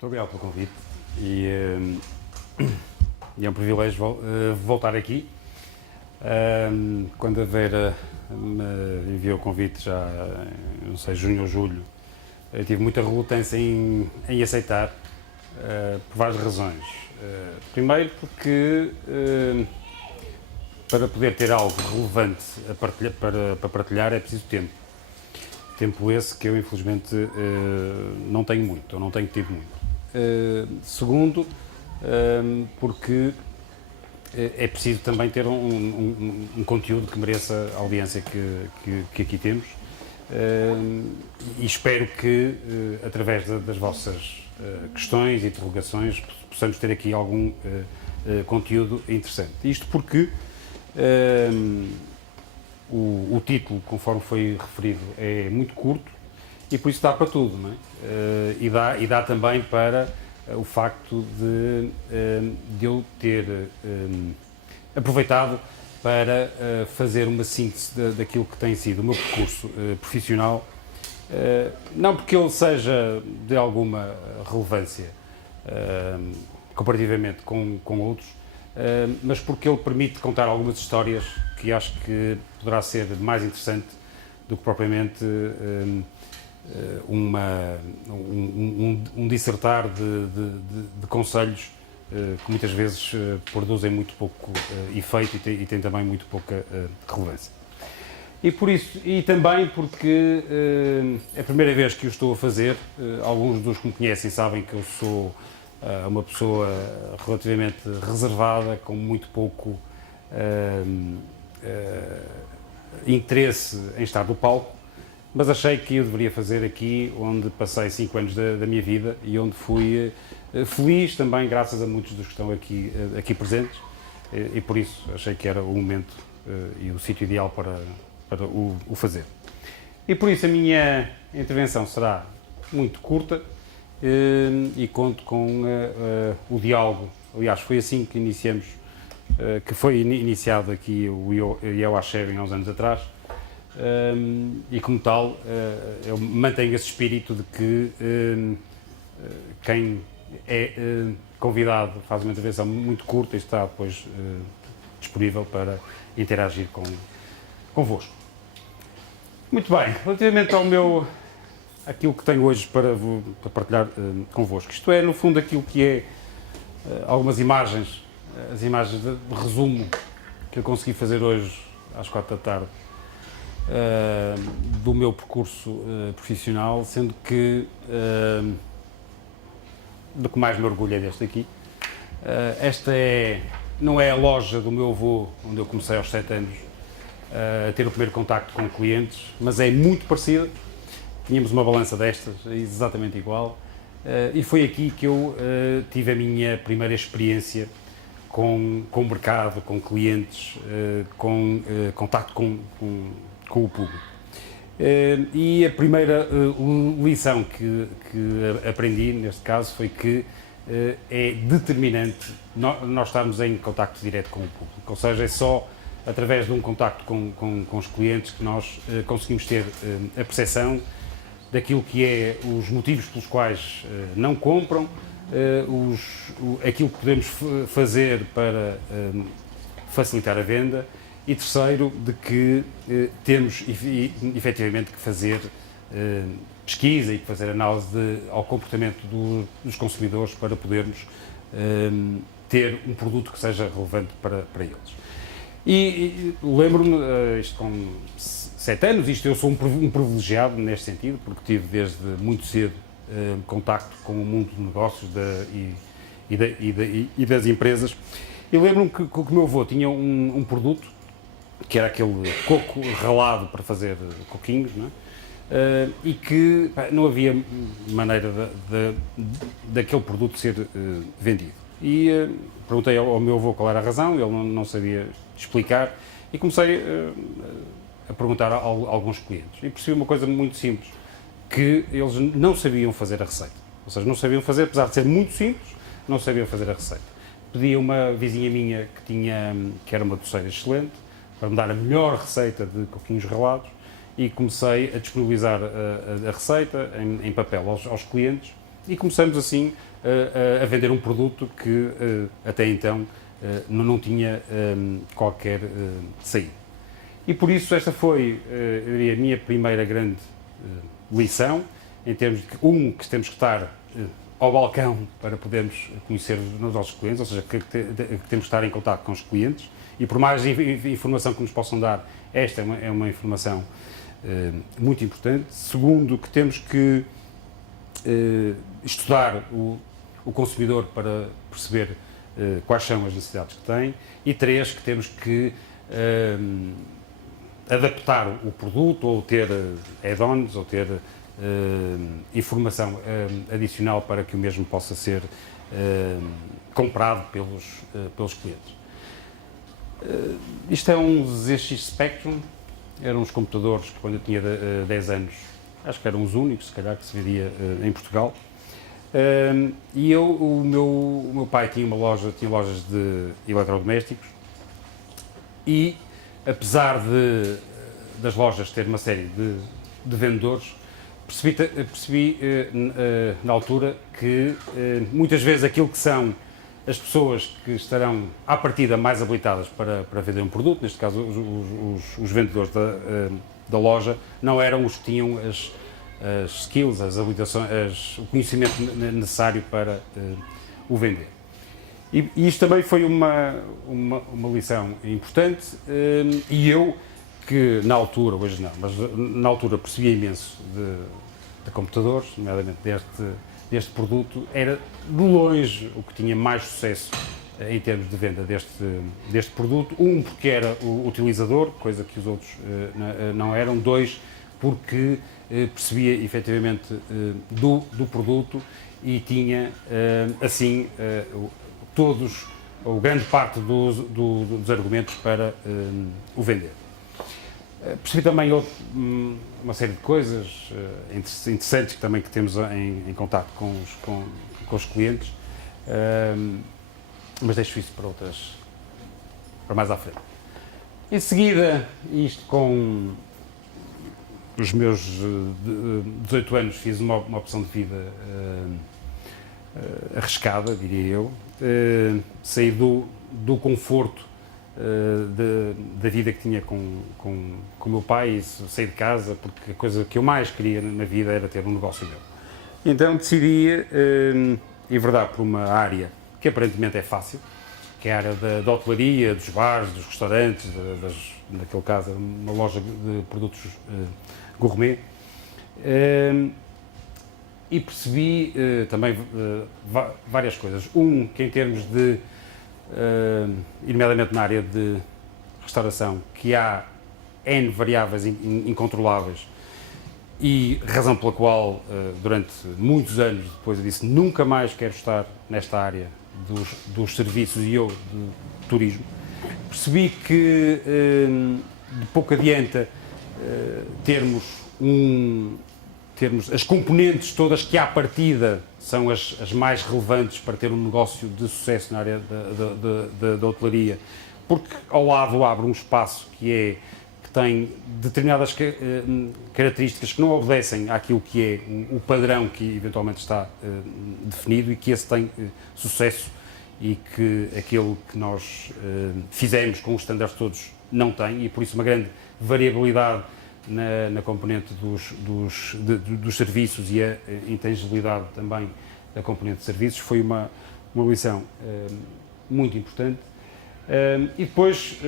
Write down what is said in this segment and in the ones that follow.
Muito obrigado pelo convite e é um privilégio voltar aqui. Quando a Vera me enviou o convite, já não sei, junho ou julho, eu tive muita relutância em aceitar, por várias razões. Primeiro porque para poder ter algo relevante a partilhar, para partilhar é preciso tempo. Tempo esse que eu infelizmente não tenho muito, ou não tenho tido muito. Segundo, porque é preciso também ter um conteúdo que mereça a audiência que aqui temos, e espero que através das vossas questões e interrogações possamos ter aqui algum conteúdo interessante. Isto porque o título, conforme foi referido, é muito curto e por isso dá para tudo, não é? E dá também para o facto de eu ter aproveitado para fazer uma síntese daquilo que tem sido o meu percurso profissional, não porque ele seja de alguma relevância comparativamente com outros, mas porque ele permite contar algumas histórias que acho que poderá ser mais interessante do que propriamente um dissertar de conselhos que muitas vezes produzem muito pouco efeito e têm também muito pouca relevância. E por isso, e também porque é a primeira vez que o estou a fazer, alguns dos que me conhecem sabem que eu sou uma pessoa relativamente reservada, com muito pouco interesse em estar no palco, mas achei que eu deveria fazer aqui onde passei 5 anos da minha vida e onde fui feliz também, graças a muitos dos que estão aqui presentes, e por isso achei que era o momento e o sítio ideal para o fazer. E por isso a minha intervenção será muito curta e conto com o diálogo. Aliás, foi assim que iniciamos, que foi iniciado aqui o IEOA Sharing há uns anos atrás, e como tal eu mantenho esse espírito de que quem é convidado faz uma intervenção muito curta e está depois disponível para interagir convosco. Muito bem, relativamente aquilo que tenho hoje para partilhar convosco, isto é no fundo aquilo que é algumas imagens, as imagens de resumo que eu consegui fazer hoje às 4 da tarde do meu percurso profissional, sendo que do que mais me orgulho é deste aqui. Esta não é a loja do meu avô, onde eu comecei aos 7 anos a ter o primeiro contacto com clientes, mas é muito parecida. Tínhamos uma balança destas, exatamente igual, e foi aqui que eu tive a minha primeira experiência com o mercado, com clientes, com contacto com o público. E a primeira lição que aprendi, neste caso, foi que é determinante nós estarmos em contacto direto com o público, ou seja, é só através de um contacto com os clientes que nós conseguimos ter a percepção daquilo que é os motivos pelos quais não compram, aquilo que podemos fazer para facilitar a venda, e terceiro, de que temos efetivamente que fazer pesquisa e que fazer análise ao comportamento dos consumidores para podermos ter um produto que seja relevante para eles. E lembro-me, isto com 7 anos, eu sou um privilegiado neste sentido, porque tive desde muito cedo contacto com o mundo de negócios e das empresas, e lembro-me que o meu avô tinha um produto, que era aquele coco ralado para fazer coquinhos, não é? E que não havia maneira daquele produto ser vendido. E perguntei ao meu avô qual era a razão, ele não sabia explicar, e comecei a perguntar a alguns clientes. E percebi uma coisa muito simples, que eles não sabiam fazer a receita. Ou seja, não sabiam fazer, apesar de ser muito simples, não sabiam fazer a receita. Pedi a uma vizinha minha que era uma doceira excelente, para me dar a melhor receita de coquinhos ralados, e comecei a disponibilizar a receita em papel aos clientes, E começamos assim a vender um produto que até então não tinha qualquer saída. E por isso esta foi, eu diria, a minha primeira grande lição, em termos de que temos que estar ao balcão para podermos conhecer os nossos clientes, ou seja, que temos que estar em contato com os clientes, e por mais informação que nos possam dar, esta é uma informação muito importante. Segundo, que temos que estudar o consumidor para perceber quais são as necessidades que tem. E três, que temos que adaptar o produto, ou ter add-ons, ou ter informação adicional para que o mesmo possa ser comprado pelos clientes. Isto é um ZX Spectrum, eram uns computadores que quando eu tinha 10 anos, acho que eram os únicos, se calhar, que se vendia em Portugal. E o meu pai tinha lojas de eletrodomésticos, e apesar das lojas terem uma série de vendedores, percebi na altura que muitas vezes aquilo que são as pessoas que estarão à partida mais habilitadas para vender um produto, neste caso os vendedores da loja, não eram os que tinham as skills, as habilitações, o conhecimento necessário para o vender. E isto também foi uma lição importante, e eu, que na altura, hoje não, mas na altura percebia imenso de computadores, nomeadamente deste produto, era de longe o que tinha mais sucesso em termos de venda deste produto. Porque era o utilizador, coisa que os outros não eram. Dois, porque percebia efetivamente do produto e tinha assim todos, ou grande parte dos argumentos para o vender. Percebi também uma série de coisas interessantes que temos em contato com os clientes, mas deixo isso para mais à frente. Em seguida, isto com os meus 18 anos, fiz uma opção de vida arriscada, diria eu. Saí do conforto da vida que tinha com o meu pai, e saí de casa, porque a coisa que eu mais queria na vida era ter um negócio meu. Então decidi enverdar por uma área que aparentemente é fácil, que é a área da hotelaria, dos bares, dos restaurantes, naquele caso uma loja de produtos gourmet. E percebi também várias coisas. Que em termos de, nomeadamente na área de restauração, que há N variáveis incontroláveis, e razão pela qual, durante muitos anos depois, eu disse nunca mais quero estar nesta área dos serviços e de turismo. Percebi que de pouco adianta termos as componentes todas que à partida são as mais relevantes para ter um negócio de sucesso na área da hotelaria, porque ao lado abre um espaço que tem determinadas características que não obedecem àquilo que é o padrão que eventualmente está definido, e que esse tem sucesso, e que aquele que nós fizemos com os estándares todos não tem, e por isso uma grande variabilidade na componente dos serviços, e a intangibilidade também da componente de serviços foi uma lição muito importante. E depois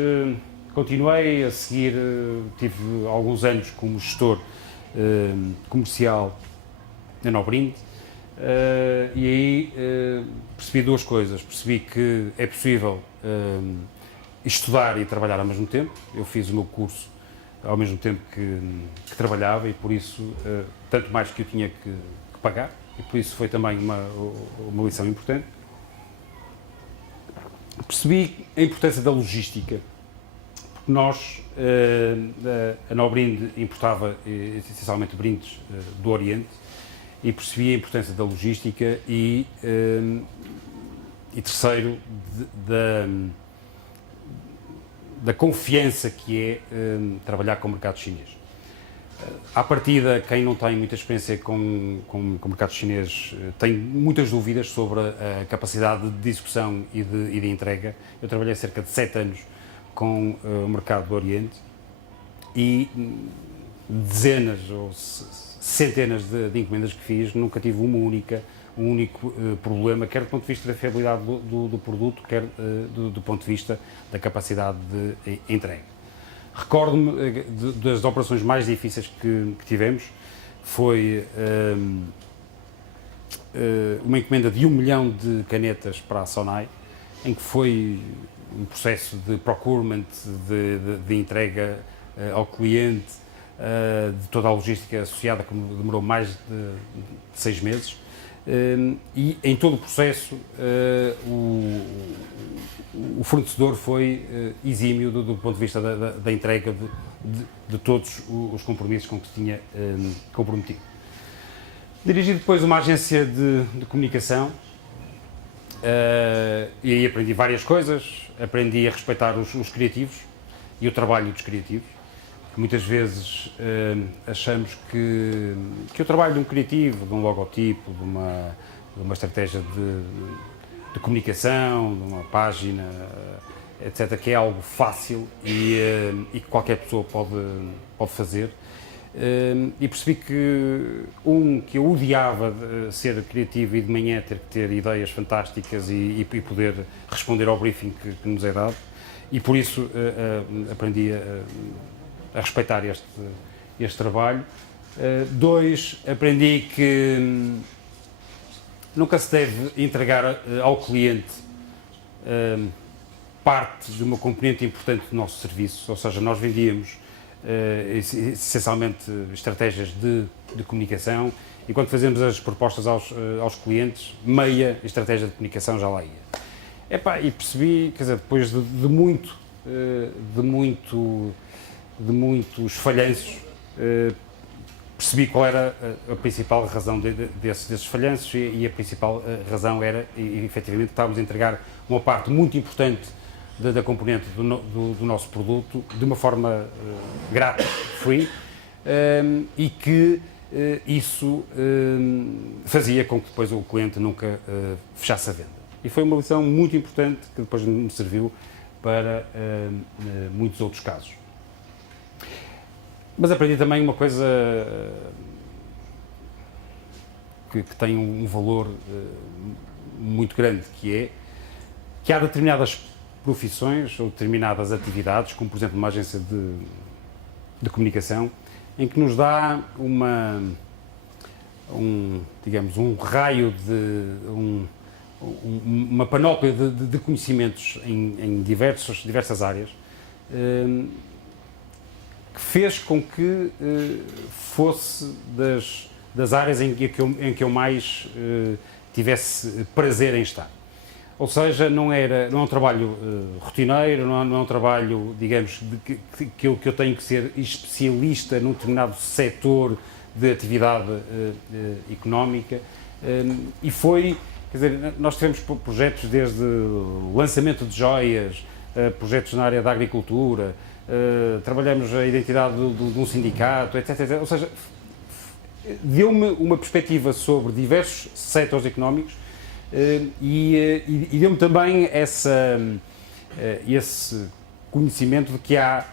continuei a seguir, tive alguns anos como gestor comercial na Nobrinde, e aí percebi duas coisas. Percebi que é possível estudar e trabalhar ao mesmo tempo. Eu fiz o meu curso ao mesmo tempo que trabalhava, e por isso, tanto mais que eu tinha que pagar, e por isso foi também uma lição importante. Percebi a importância da logística, porque nós, a Nobrinde importava essencialmente brindes do Oriente, e percebi a importância da logística, e terceiro, da confiança que é trabalhar com o mercado chinês. À partida, quem não tem muita experiência com o mercado chinês tem muitas dúvidas sobre a capacidade de execução e de entrega. Eu trabalhei cerca de 7 anos com o mercado do Oriente e dezenas ou centenas de encomendas que fiz, nunca tive um único problema, quer do ponto de vista da fiabilidade do produto, quer do ponto de vista da capacidade de entrega. Recordo-me das operações mais difíceis que tivemos, foi uma encomenda de 1 milhão de canetas para a Sonai, em que foi um processo de procurement, de entrega ao cliente, de toda a logística associada, que demorou mais de 6 meses. E em todo o processo o fornecedor foi exímio do ponto de vista da entrega de todos os compromissos com que se tinha comprometido. Dirigi depois uma agência de comunicação e aí aprendi várias coisas, aprendi a respeitar os criativos e o trabalho dos criativos. Muitas vezes achamos que o trabalho de um criativo, de um logotipo, de uma estratégia de comunicação, de uma página, etc., que é algo fácil e que qualquer pessoa pode fazer. E percebi que eu odiava ser criativo e de manhã ter que ter ideias fantásticas e poder responder ao briefing que nos é dado, e por isso aprendi a respeitar este trabalho. 2, aprendi que nunca se deve entregar ao cliente parte de uma componente importante do nosso serviço, ou seja, nós vendíamos essencialmente estratégias de comunicação, e quando fazemos as propostas aos clientes, meia estratégia de comunicação já lá ia. E percebi, quer dizer, depois de muitos falhanços, percebi qual era a principal razão desses falhanços, e a principal razão era, efetivamente, que estávamos a entregar uma parte muito importante da componente do nosso produto de uma forma grata, free, e que isso fazia com que depois o cliente nunca fechasse a venda. E foi uma lição muito importante que depois me serviu para muitos outros casos. Mas aprendi também uma coisa que tem um valor muito grande, que há determinadas profissões ou determinadas atividades, como por exemplo uma agência de comunicação, em que nos dá digamos, um raio uma panóplia de conhecimentos em diversas áreas, que fez com que fosse das áreas em que eu mais tivesse prazer em estar. Ou seja, não é um trabalho rotineiro, não é um trabalho, digamos, que eu tenho que ser especialista num determinado setor de atividade económica, e foi, quer dizer, nós tivemos projetos desde lançamento de joias, projetos na área da agricultura, trabalhamos a identidade de um sindicato, etc. Ou seja, deu-me uma perspectiva sobre diversos setores económicos, e deu-me também esse conhecimento de que há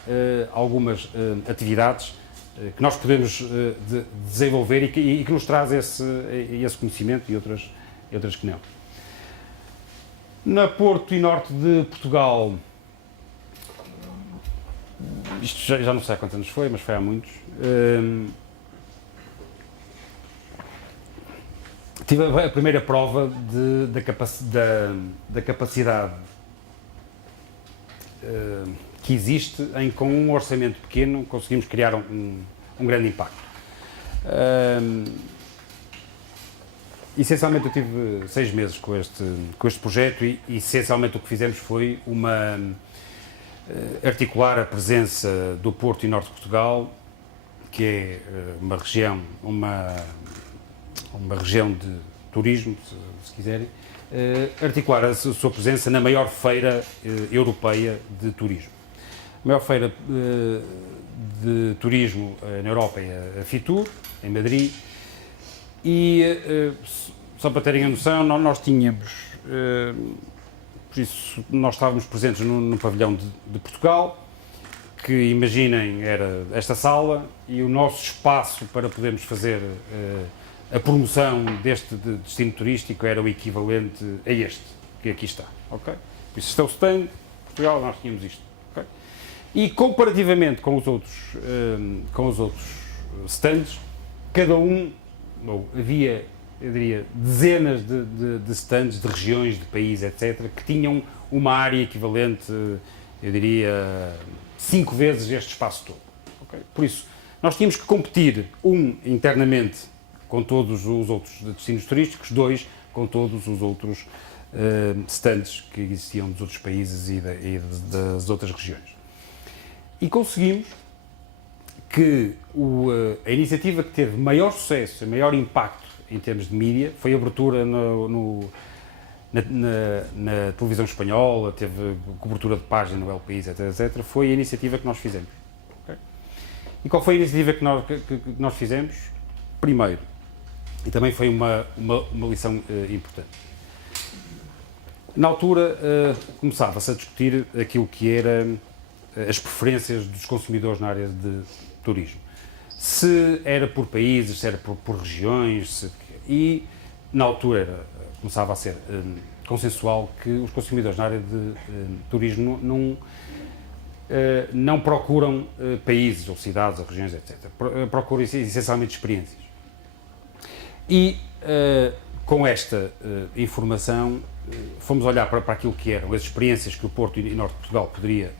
algumas atividades que nós podemos desenvolver e que nos traz esse conhecimento, e outras que não. Na Porto e Norte de Portugal, isto já não sei há quantos anos foi, mas foi há muitos, tive a primeira prova da capacidade que existe em, com um orçamento pequeno, conseguimos criar um grande impacto. Essencialmente eu tive 6 meses com este projeto, e essencialmente o que fizemos foi articular a presença do Porto e Norte de Portugal, que é uma região de turismo, se quiserem, articular a sua presença na maior feira europeia de turismo. maior feira de turismo na Europa é a Fitur, em Madrid, e só para terem a noção, nós tínhamos, por isso nós estávamos presentes no pavilhão de Portugal, que imaginem era esta sala, e o nosso espaço para podermos fazer a promoção deste destino turístico era o equivalente a este, que aqui está, ok? Por isso, este é o stand, Portugal, nós tínhamos isto, ok? E comparativamente com os outros stands, cada um, havia, eu diria, dezenas de stands, de regiões, de países, etc., que tinham uma área equivalente, eu diria, 5 vezes este espaço todo, ok? Por isso, nós tínhamos que competir, internamente, com todos os outros destinos turísticos, 2, com todos os outros stands que existiam dos outros países e das outras regiões. E conseguimos que a iniciativa que teve maior sucesso, maior impacto em termos de mídia, foi a abertura na televisão espanhola, teve cobertura de página no El País, etc. Foi a iniciativa que nós fizemos. Okay? E qual foi a iniciativa que nós fizemos? Primeiro, e também foi uma lição importante. Na altura, começava-se a discutir aquilo que era as preferências dos consumidores na área de turismo. Se era por países, se era por regiões, e na altura começava a ser consensual que os consumidores na área de turismo não procuram países ou cidades ou regiões, etc. Procuram essencialmente experiências. E com esta informação fomos olhar para aquilo que eram as experiências que o Porto e Norte de Portugal poderia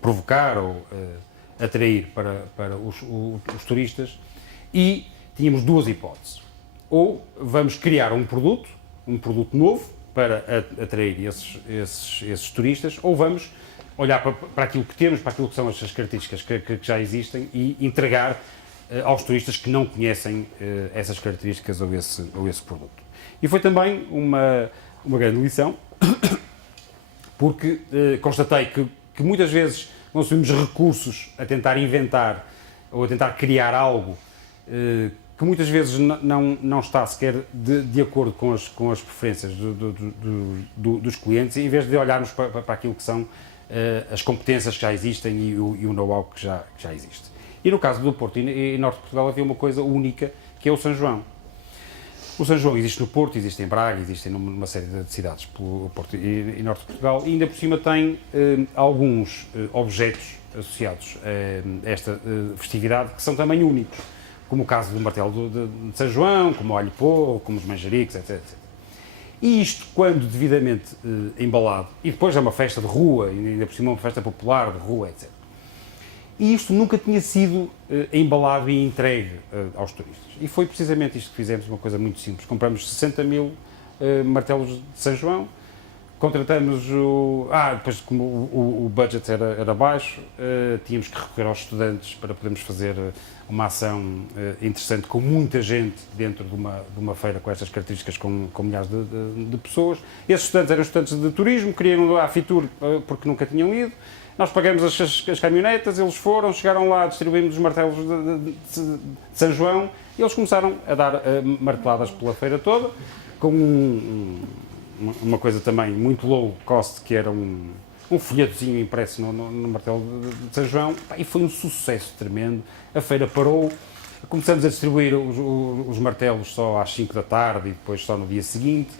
provocar ou atrair para os turistas, e tínhamos duas hipóteses. Ou vamos criar um produto novo para atrair esses turistas, ou vamos olhar para aquilo que temos, para aquilo que são as características que já existem e entregar aos turistas que não conhecem essas características ou esse produto. E foi também uma grande lição, porque constatei que muitas vezes consumimos recursos a tentar inventar ou a tentar criar algo que muitas vezes não está sequer de acordo com as preferências dos clientes, em vez de olharmos para aquilo que são as competências que já existem e o know-how que já existe. E no caso do Porto e Norte de Portugal havia uma coisa única, que é o São João. O São João existe no Porto, existe em Braga, existe numa série de cidades pelo Porto e Norte de Portugal, e ainda por cima tem alguns objetos associados a esta festividade que são também únicos, como o caso do martelo de São João, como o alho porro, como os manjericos, etc. E isto, quando devidamente embalado, e depois é uma festa de rua, e ainda por cima uma festa popular de rua, etc. E isto nunca tinha sido embalado e entregue aos turistas. E foi precisamente isto que fizemos, uma coisa muito simples. Compramos 60 mil martelos de São João, contratamos depois como o budget era baixo, tínhamos que recorrer aos estudantes para podermos fazer uma ação interessante com muita gente dentro de uma feira com estas características, com milhares de pessoas. Esses estudantes eram estudantes de turismo, queriam ir à Fitur porque nunca tinham ido. Nós pagamos as caminhonetas, eles chegaram lá, distribuímos os martelos de São João e eles começaram a dar marteladas pela feira toda, com uma coisa também muito low cost, que era um folhetozinho impresso no martelo de São João, e foi um sucesso tremendo. A feira parou, começamos a distribuir os martelos só às 5 da tarde e depois só no dia seguinte.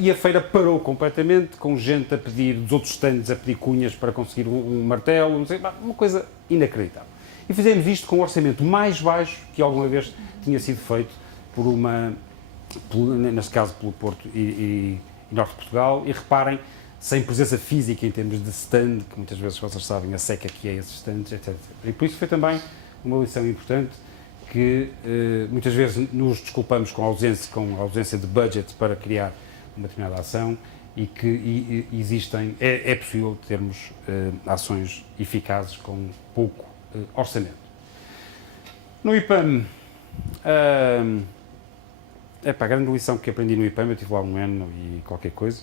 E a feira parou completamente, com gente a pedir, dos outros stands a pedir cunhas para conseguir um martelo, não sei, uma coisa inacreditável. E fizemos isto com um orçamento mais baixo que alguma vez tinha sido feito neste caso pelo Porto e Norte de Portugal, e reparem, sem presença física em termos de stand, que muitas vezes vocês sabem a seca que é esses stands, etc. E por isso foi também uma lição importante, que muitas vezes nos desculpamos com a ausência de budget para criar uma determinada ação, e que é possível termos ações eficazes com pouco orçamento. No IPAM, a grande lição que aprendi no IPAM, eu estive lá um ano e qualquer coisa,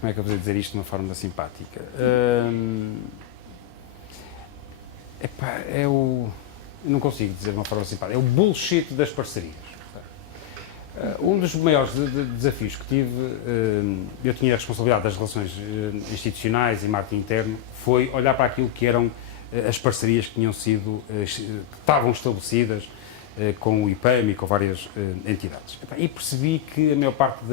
como é que eu vou dizer isto de uma forma simpática? Eu não consigo dizer de uma forma simpática. É o bullshit das parcerias. Um dos maiores desafios que tive, eu tinha a responsabilidade das relações institucionais e marketing interno, foi olhar para aquilo que eram as parcerias que tinham sido, que estavam estabelecidas com o IPAM e com várias entidades. E percebi que a maior parte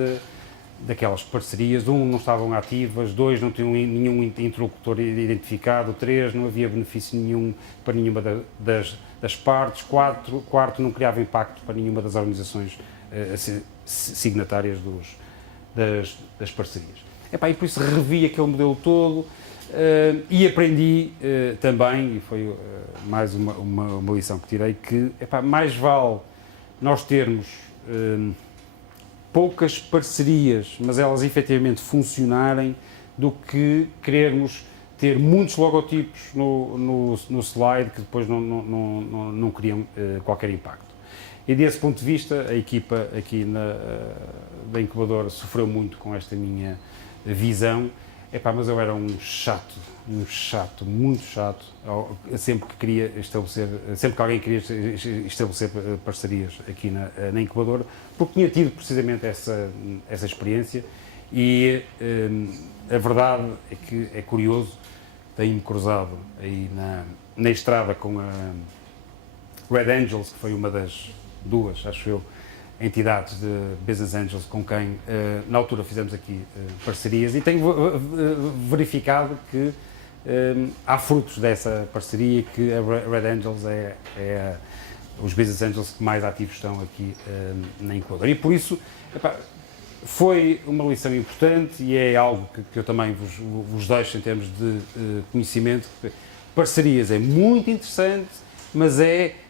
daquelas parcerias, não estavam ativas, 2, não tinham nenhum interlocutor identificado, 3, não havia benefício nenhum para nenhuma das partes, 4, não criava impacto para nenhuma das organizações signatárias das parcerias. E por isso revi aquele modelo todo e aprendi também, e foi mais uma lição que tirei, que mais vale nós termos poucas parcerias, mas elas efetivamente funcionarem, do que querermos ter muitos logotipos no slide que depois não criam qualquer impacto. E desse ponto de vista, a equipa aqui da incubadora sofreu muito com esta minha visão, mas eu era muito chato, sempre que alguém queria estabelecer parcerias aqui na incubadora, porque tinha tido precisamente essa experiência e a verdade é que é curioso, tenho-me cruzado aí na estrada com a Red Angels, que foi uma das 2, acho eu, entidades de Business Angels com quem na altura fizemos aqui parcerias, e tenho verificado que há frutos dessa parceria, que a Red Angels é os Business Angels que mais ativos estão aqui na incubadora. E por isso foi uma lição importante, e é algo que eu também vos deixo em termos de conhecimento. Parcerias é muito interessante, mas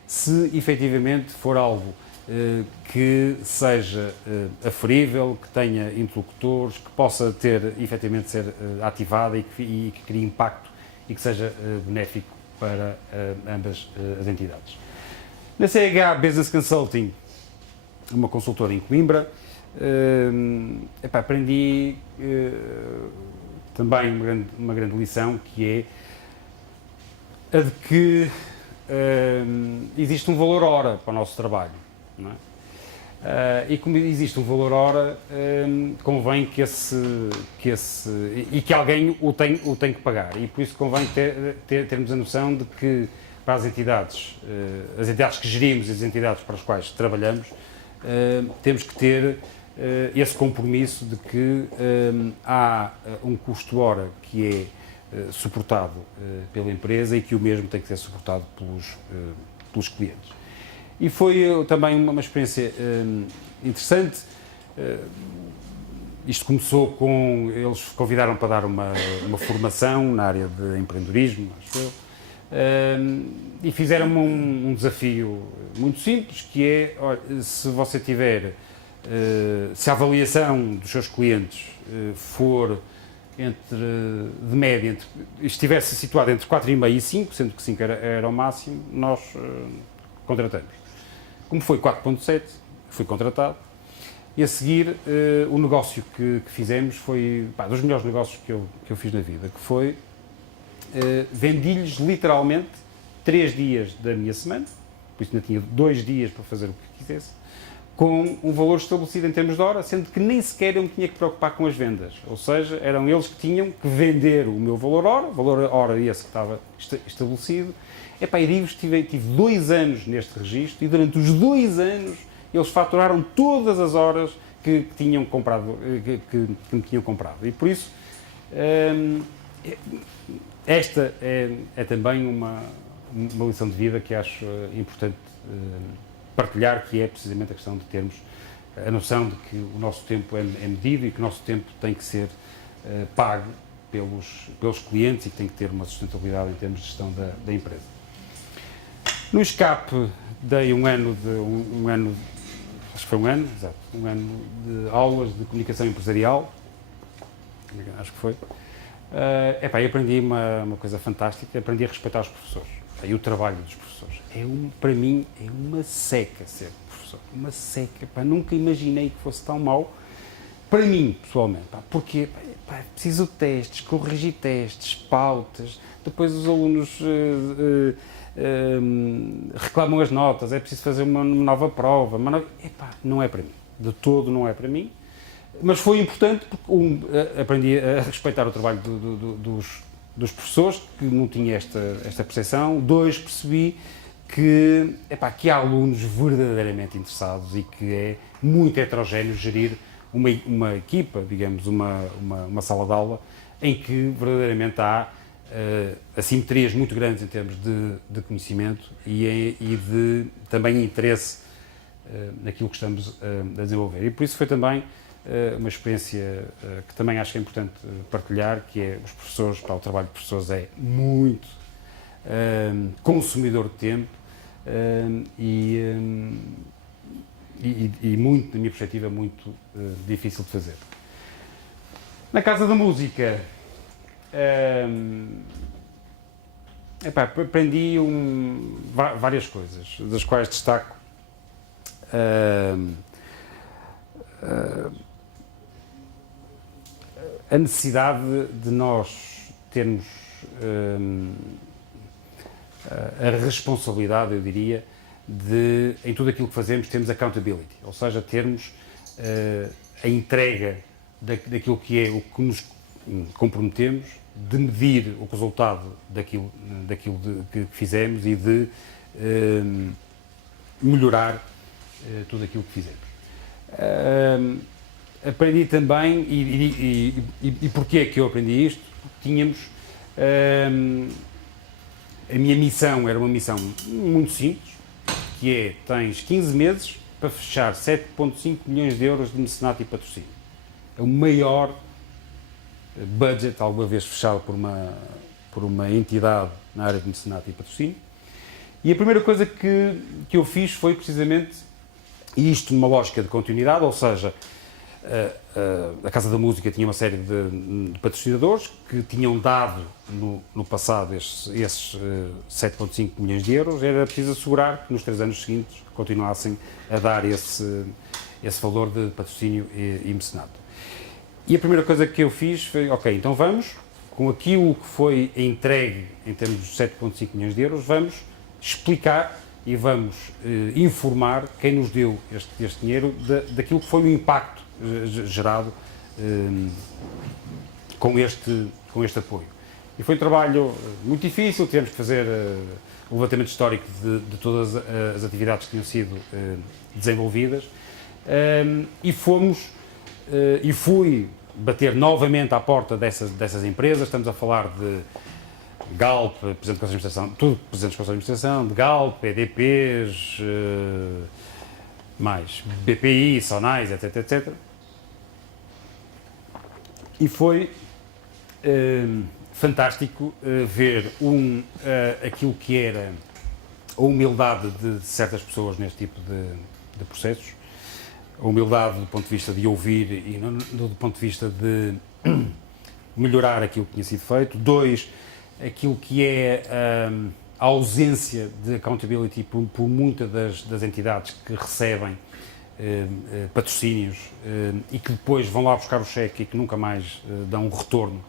se efetivamente for algo que seja aferível, que tenha interlocutores, que possa efetivamente ser ativada e que crie impacto e que seja benéfico para ambas as entidades. Na CH Business Consulting, uma consultora em Coimbra, aprendi também uma grande lição, que é a de que existe um valor hora para o nosso trabalho, não é? E como existe um valor hora, convém que alguém o tem que pagar, e por isso convém termos a noção de que para as entidades que gerimos e as entidades para as quais trabalhamos, temos que ter esse compromisso de que há um custo hora que é suportado pela empresa e que o mesmo tem que ser suportado pelos clientes. E foi também uma experiência interessante. Isto começou com... Eles convidaram para dar uma formação na área de empreendedorismo, acho eu, e fizeram-me um desafio muito simples, que é, olha, se você tiver... se a avaliação dos seus clientes for de média, estivesse situada entre 4,5 e 5, sendo que 5 era o máximo, nós contratamos. Como foi 4,7, fui contratado, e a seguir o negócio que fizemos foi dos melhores negócios que eu fiz na vida, que foi vendi-lhes literalmente 3 dias da minha semana, por isso ainda tinha 2 dias para fazer o que quisesse, com um valor estabelecido em termos de hora, sendo que nem sequer eu me tinha que preocupar com as vendas. Ou seja, eram eles que tinham que vender o meu valor hora esse que estava estabelecido. E digo-vos, tive 2 anos neste registro, e durante os 2 anos eles faturaram todas as horas que tinham comprado, que me tinham comprado. E por isso, esta é também uma lição de vida que acho importante partilhar, que é precisamente a questão de termos a noção de que o nosso tempo é medido e que o nosso tempo tem que ser pago pelos clientes e que tem que ter uma sustentabilidade em termos de gestão da empresa. No escape dei um ano, acho que foi um ano de aulas de comunicação empresarial, acho que foi. E aprendi uma coisa fantástica, aprendi a respeitar os professores, e o trabalho dos professores. Para mim é uma seca ser professor, uma seca, nunca imaginei que fosse tão mau, para mim, pessoalmente, porque é preciso testes, corrigir testes, pautas, depois os alunos reclamam as notas, é preciso fazer uma nova prova, não é para mim, de todo não é para mim, mas foi importante porque, aprendi a respeitar o trabalho dos professores, que não tinha esta percepção. 2, percebi que há alunos verdadeiramente interessados e que é muito heterogéneo gerir uma equipa, digamos, uma sala de aula, em que verdadeiramente há assimetrias muito grandes em termos de conhecimento e de também interesse naquilo que estamos a desenvolver. E por isso foi também uma experiência que também acho que é importante partilhar, que é os professores, o trabalho de professores é muito consumidor de tempo e muito, na minha perspectiva, muito difícil de fazer. Na Casa da Música, aprendi várias coisas, das quais destaco a necessidade de nós termos a responsabilidade, eu diria, em tudo aquilo que fazemos, termos accountability, ou seja, termos a entrega daquilo que é o que nos comprometemos, de medir o resultado daquilo que fizemos e de melhorar tudo aquilo que fizemos. Aprendi também, e porquê é que eu aprendi isto? Porque tínhamos, a minha missão era uma missão muito simples, que é, tens 15 meses para fechar 7,5 milhões de euros de mecenato e patrocínio. É o maior budget alguma vez fechado por uma entidade na área de mecenato e patrocínio. E a primeira coisa que eu fiz foi precisamente isto, numa lógica de continuidade, ou seja, a Casa da Música tinha uma série de patrocinadores que tinham dado no passado esses 7,5 milhões de euros. Era preciso assegurar que nos 3 anos seguintes continuassem a dar esse valor de patrocínio e mecenato. E a primeira coisa que eu fiz foi, ok, então vamos, com aquilo que foi entregue em termos de 7,5 milhões de euros, vamos explicar e vamos informar quem nos deu este dinheiro daquilo que foi o impacto gerado com este apoio. E foi um trabalho muito difícil, tivemos que fazer o levantamento histórico de todas as atividades que tinham sido desenvolvidas e fui bater novamente à porta dessas empresas. Estamos a falar de Galp, Presidente do Conselho de Administração, tudo Presidentes do Conselho de Administração, de Galp, EDPs, mais BPI, Sonais, etc, etc. E foi fantástico ver aquilo que era a humildade de certas pessoas neste tipo de processos, a humildade do ponto de vista de ouvir e do ponto de vista de melhorar aquilo que tinha sido feito. 2, aquilo que é a ausência de accountability por muitas das entidades que recebem patrocínios e que depois vão lá buscar o cheque e que nunca mais dão um retorno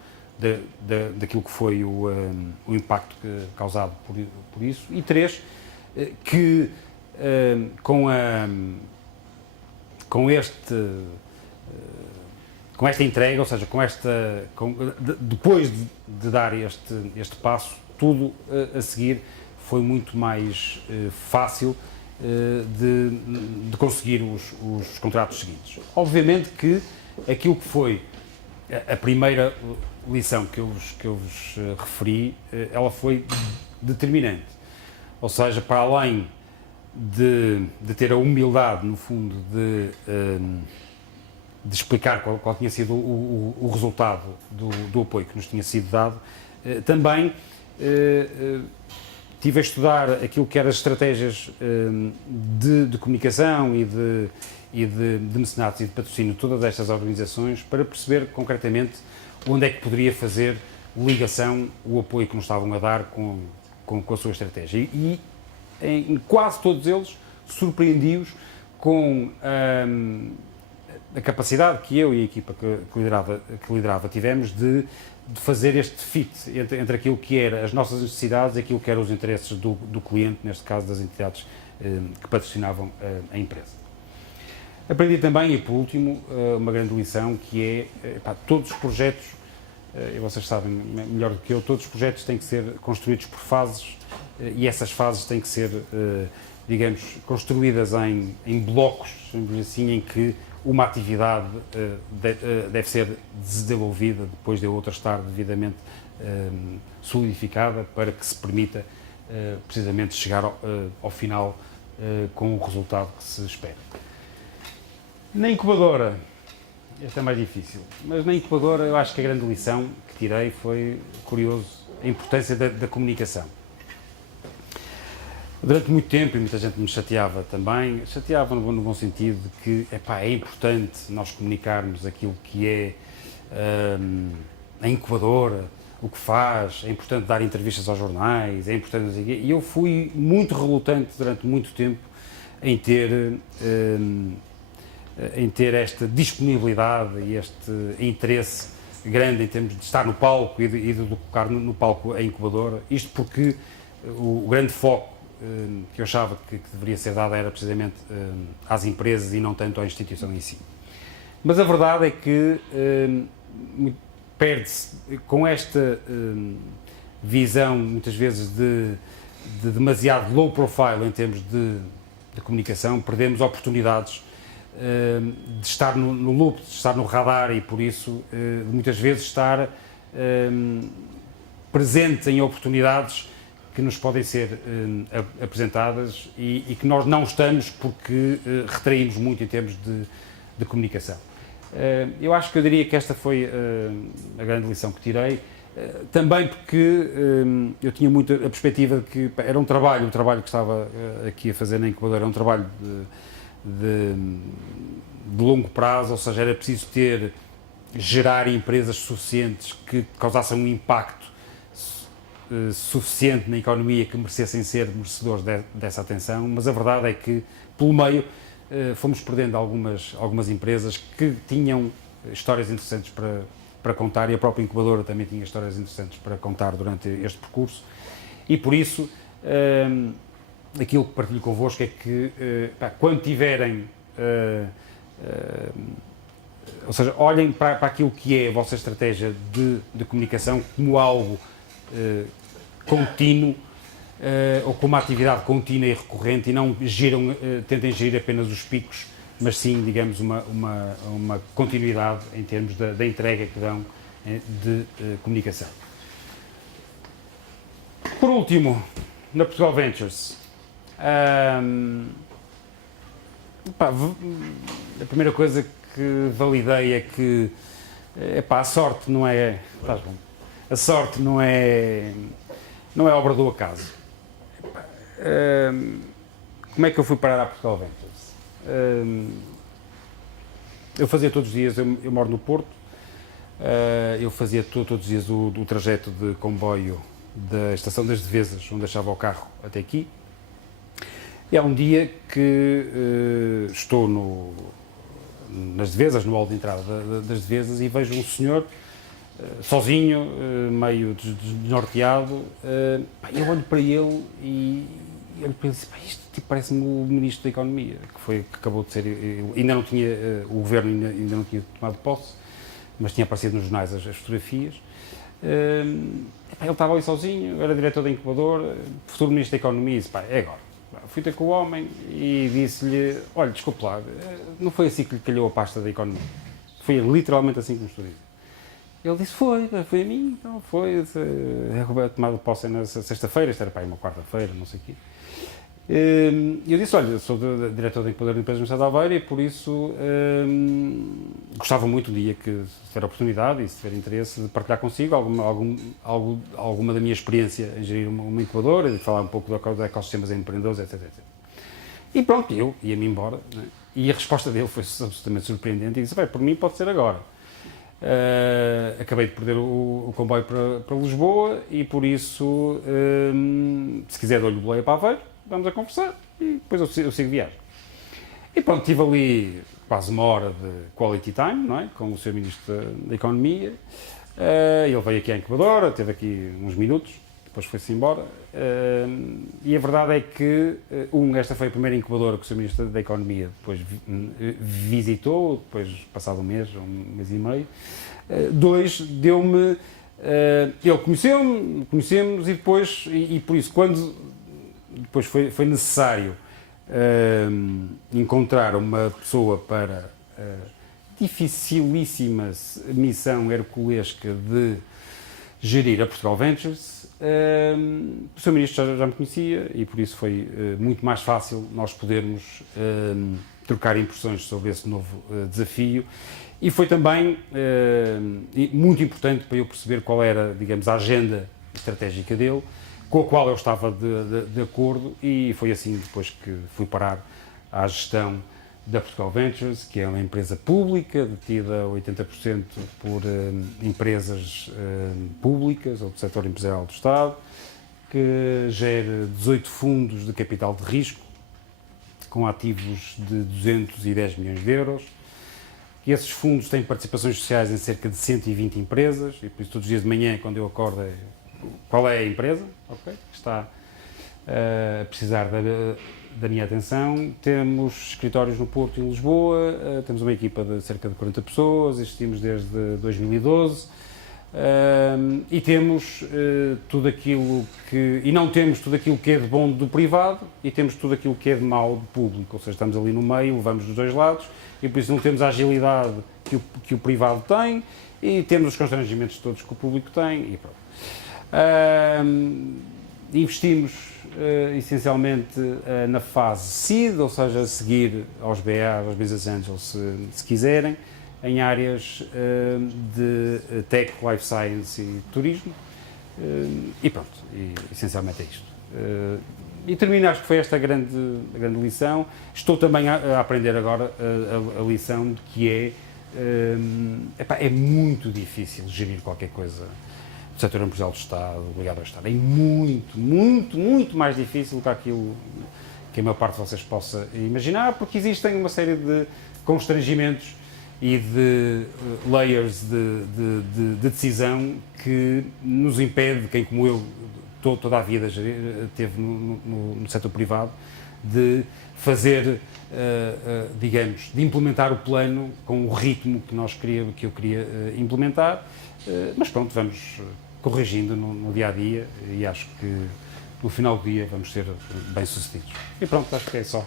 daquilo que foi o impacto causado por isso. E 3, que com esta entrega, ou seja, depois de dar este passo, tudo a seguir foi muito mais fácil de conseguir os contratos seguintes. Obviamente que aquilo que foi a primeira lição que eu vos referi, ela foi determinante. Ou seja, para além de ter a humildade, no fundo, de explicar qual tinha sido o resultado do apoio que nos tinha sido dado, também tive a estudar aquilo que eram as estratégias de comunicação e de mecenatos e de patrocínio de todas estas organizações para perceber concretamente onde é que poderia fazer ligação o apoio que nos estavam a dar com a sua estratégia. E em quase todos eles surpreendi-os com a capacidade que eu e a equipa que liderava tivemos de fazer este fit entre aquilo que eram as nossas necessidades e aquilo que eram os interesses do cliente, neste caso das entidades que patrocinavam a empresa. Aprendi também, e por último, uma grande lição, que é, todos os projetos, e vocês sabem melhor do que eu, todos os projetos têm que ser construídos por fases, e essas fases têm que ser, digamos, construídas em blocos, assim, em que uma atividade deve ser desenvolvida depois de outra estar devidamente solidificada para que se permita precisamente chegar ao final com o resultado que se espera. Na incubadora, esta é mais difícil, mas na incubadora eu acho que a grande lição que tirei foi, curioso, a importância da comunicação. Durante muito tempo, e muita gente me chateava também, chateava no bom sentido de que é importante nós comunicarmos aquilo que é a incubadora, o que faz, é importante dar entrevistas aos jornais, é importante... E eu fui muito relutante durante muito tempo em ter esta disponibilidade e este interesse grande em termos de estar no palco e de colocar no palco a incubadora, isto porque o grande foco que eu achava que deveria ser dado era precisamente às empresas e não tanto à instituição em si. Mas a verdade é que perde-se com esta visão, muitas vezes, de demasiado low profile em termos de comunicação, perdemos oportunidades de estar no loop, de estar no radar e, por isso, muitas vezes estar presente em oportunidades que nos podem ser apresentadas e que nós não estamos porque retraímos muito em termos de comunicação. Eu acho que eu diria que esta foi a grande lição que tirei, também porque eu tinha muito a perspectiva de que era o trabalho que estava aqui a fazer na incubadora, era um trabalho de longo prazo, ou seja, era preciso gerar empresas suficientes que causassem um impacto suficiente na economia que merecessem ser merecedores dessa atenção, mas a verdade é que, pelo meio, fomos perdendo algumas empresas que tinham histórias interessantes para contar, e a própria incubadora também tinha histórias interessantes para contar durante este percurso, e por isso aquilo que partilho convosco é que quando tiverem, ou seja, olhem para aquilo que é a vossa estratégia de comunicação como algo contínuo, ou com uma atividade contínua e recorrente, e não tentem gerir apenas os picos, mas sim, digamos, uma continuidade em termos da entrega que dão de comunicação. Por último, na Portugal Ventures, a primeira coisa que validei é que a sorte não é... A sorte não é obra do acaso. Como é que eu fui parar a Portugal Ventures? Eu fazia todos os dias, eu moro no Porto, eu fazia todos os dias o trajeto de comboio da Estação das Devesas, onde deixava o carro até aqui. E há um dia que estou nas Devesas, no hall de entrada das Devesas, e vejo um senhor sozinho, meio desnorteado, eu olho para ele e disse, isto tipo, parece-me o Ministro da Economia, que acabou de ser, ainda não tinha, o Governo ainda não tinha tomado posse, mas tinha aparecido nos jornais as fotografias. Ele estava ali sozinho, era diretor da incubadora, futuro Ministro da Economia, e disse, é agora. Fui ter com o homem e disse-lhe, olha, desculpe lá, não foi assim que lhe calhou a pasta da Economia, foi literalmente assim que me estou a dizer. Ele disse, foi a mim, então foi, tomado posse na sexta-feira, isto era para aí uma quarta-feira, não sei o quê. Eu disse, olha, eu sou diretor da incubadora de empresas no Estado de Aveiro e por isso gostava muito do dia que, se tiver oportunidade e se tiver interesse, de partilhar consigo alguma da minha experiência em gerir uma incubadora, de falar um pouco do ecossistemas empreendedores, etc. E pronto, eu ia-me embora, né? E a resposta dele foi absolutamente surpreendente e disse, por mim pode ser agora. Acabei de perder o comboio para Lisboa e por isso, se quiser dou-lhe boleia para Aveiro, vamos a conversar e depois eu sigo viagem. E pronto, estive ali quase uma hora de quality time, não é? Com o Sr. Ministro da Economia. Ele veio aqui à incubadora, teve aqui uns minutos, depois foi-se embora. E a verdade é que, esta foi a primeira incubadora que o Sr. Ministro da Economia depois visitou, depois passado um mês e meio. Dois, deu-me... ele conhecemos e depois, e por isso, quando depois foi necessário encontrar uma pessoa para dificilíssima missão herculesca de gerir a Portugal Ventures, o Sr. Ministro já me conhecia e por isso foi muito mais fácil nós podermos trocar impressões sobre esse novo desafio. E foi também muito importante para eu perceber qual era, digamos, a agenda estratégica dele, com a qual eu estava de acordo, e foi assim depois que fui parar à gestão da Portugal Ventures, que é uma empresa pública, detida a 80% por empresas públicas ou do setor empresarial do Estado, que gera 18 fundos de capital de risco, com ativos de 210 milhões de euros. E esses fundos têm participações sociais em cerca de 120 empresas, e por isso todos os dias de manhã, quando eu acordo, qual é a empresa, okay, que está a precisar da minha atenção. Temos escritórios no Porto e em Lisboa, temos uma equipa de cerca de 40 pessoas, existimos desde 2012, e temos tudo aquilo que... E não temos tudo aquilo que é de bom do privado, e temos tudo aquilo que é de mau do público, ou seja, estamos ali no meio, levamos dos dois lados, e por isso não temos a agilidade que o privado tem, e temos os constrangimentos todos que o público tem, e pronto. Investimos essencialmente na fase seed, ou seja, a seguir aos BA, aos Business Angels, se quiserem, em áreas de tech, life science e turismo, e pronto, essencialmente é isto. E termino, acho que foi esta a grande lição. Estou também a aprender agora a lição de que é muito difícil gerir qualquer coisa do setor empresarial do Estado, ligado ao Estado. É muito mais difícil do que aquilo que a maior parte de vocês possa imaginar, porque existem uma série de constrangimentos e de layers de decisão que nos impede, quem como eu toda a vida teve no setor privado, de fazer, digamos, de implementar o plano com o ritmo que eu queria implementar, mas pronto, vamos corrigindo no dia-a-dia e acho que no final do dia vamos ser bem-sucedidos. E pronto, acho que é só.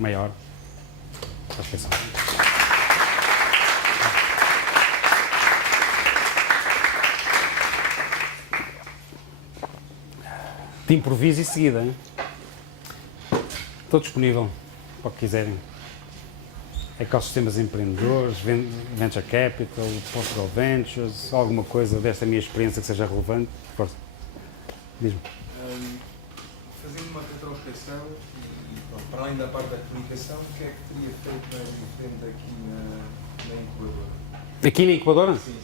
Meia hora. Acho que é só. De improviso e seguida, hein? Estou disponível para o que quiserem. Ecossistemas empreendedores, Venture Capital, Portugal Ventures, alguma coisa desta minha experiência que seja relevante. Força. Diz-me. Fazendo uma retrospecção e para além da parte da comunicação, o que é que teria feito mais diferente aqui na incubadora? Aqui na incubadora? Sim.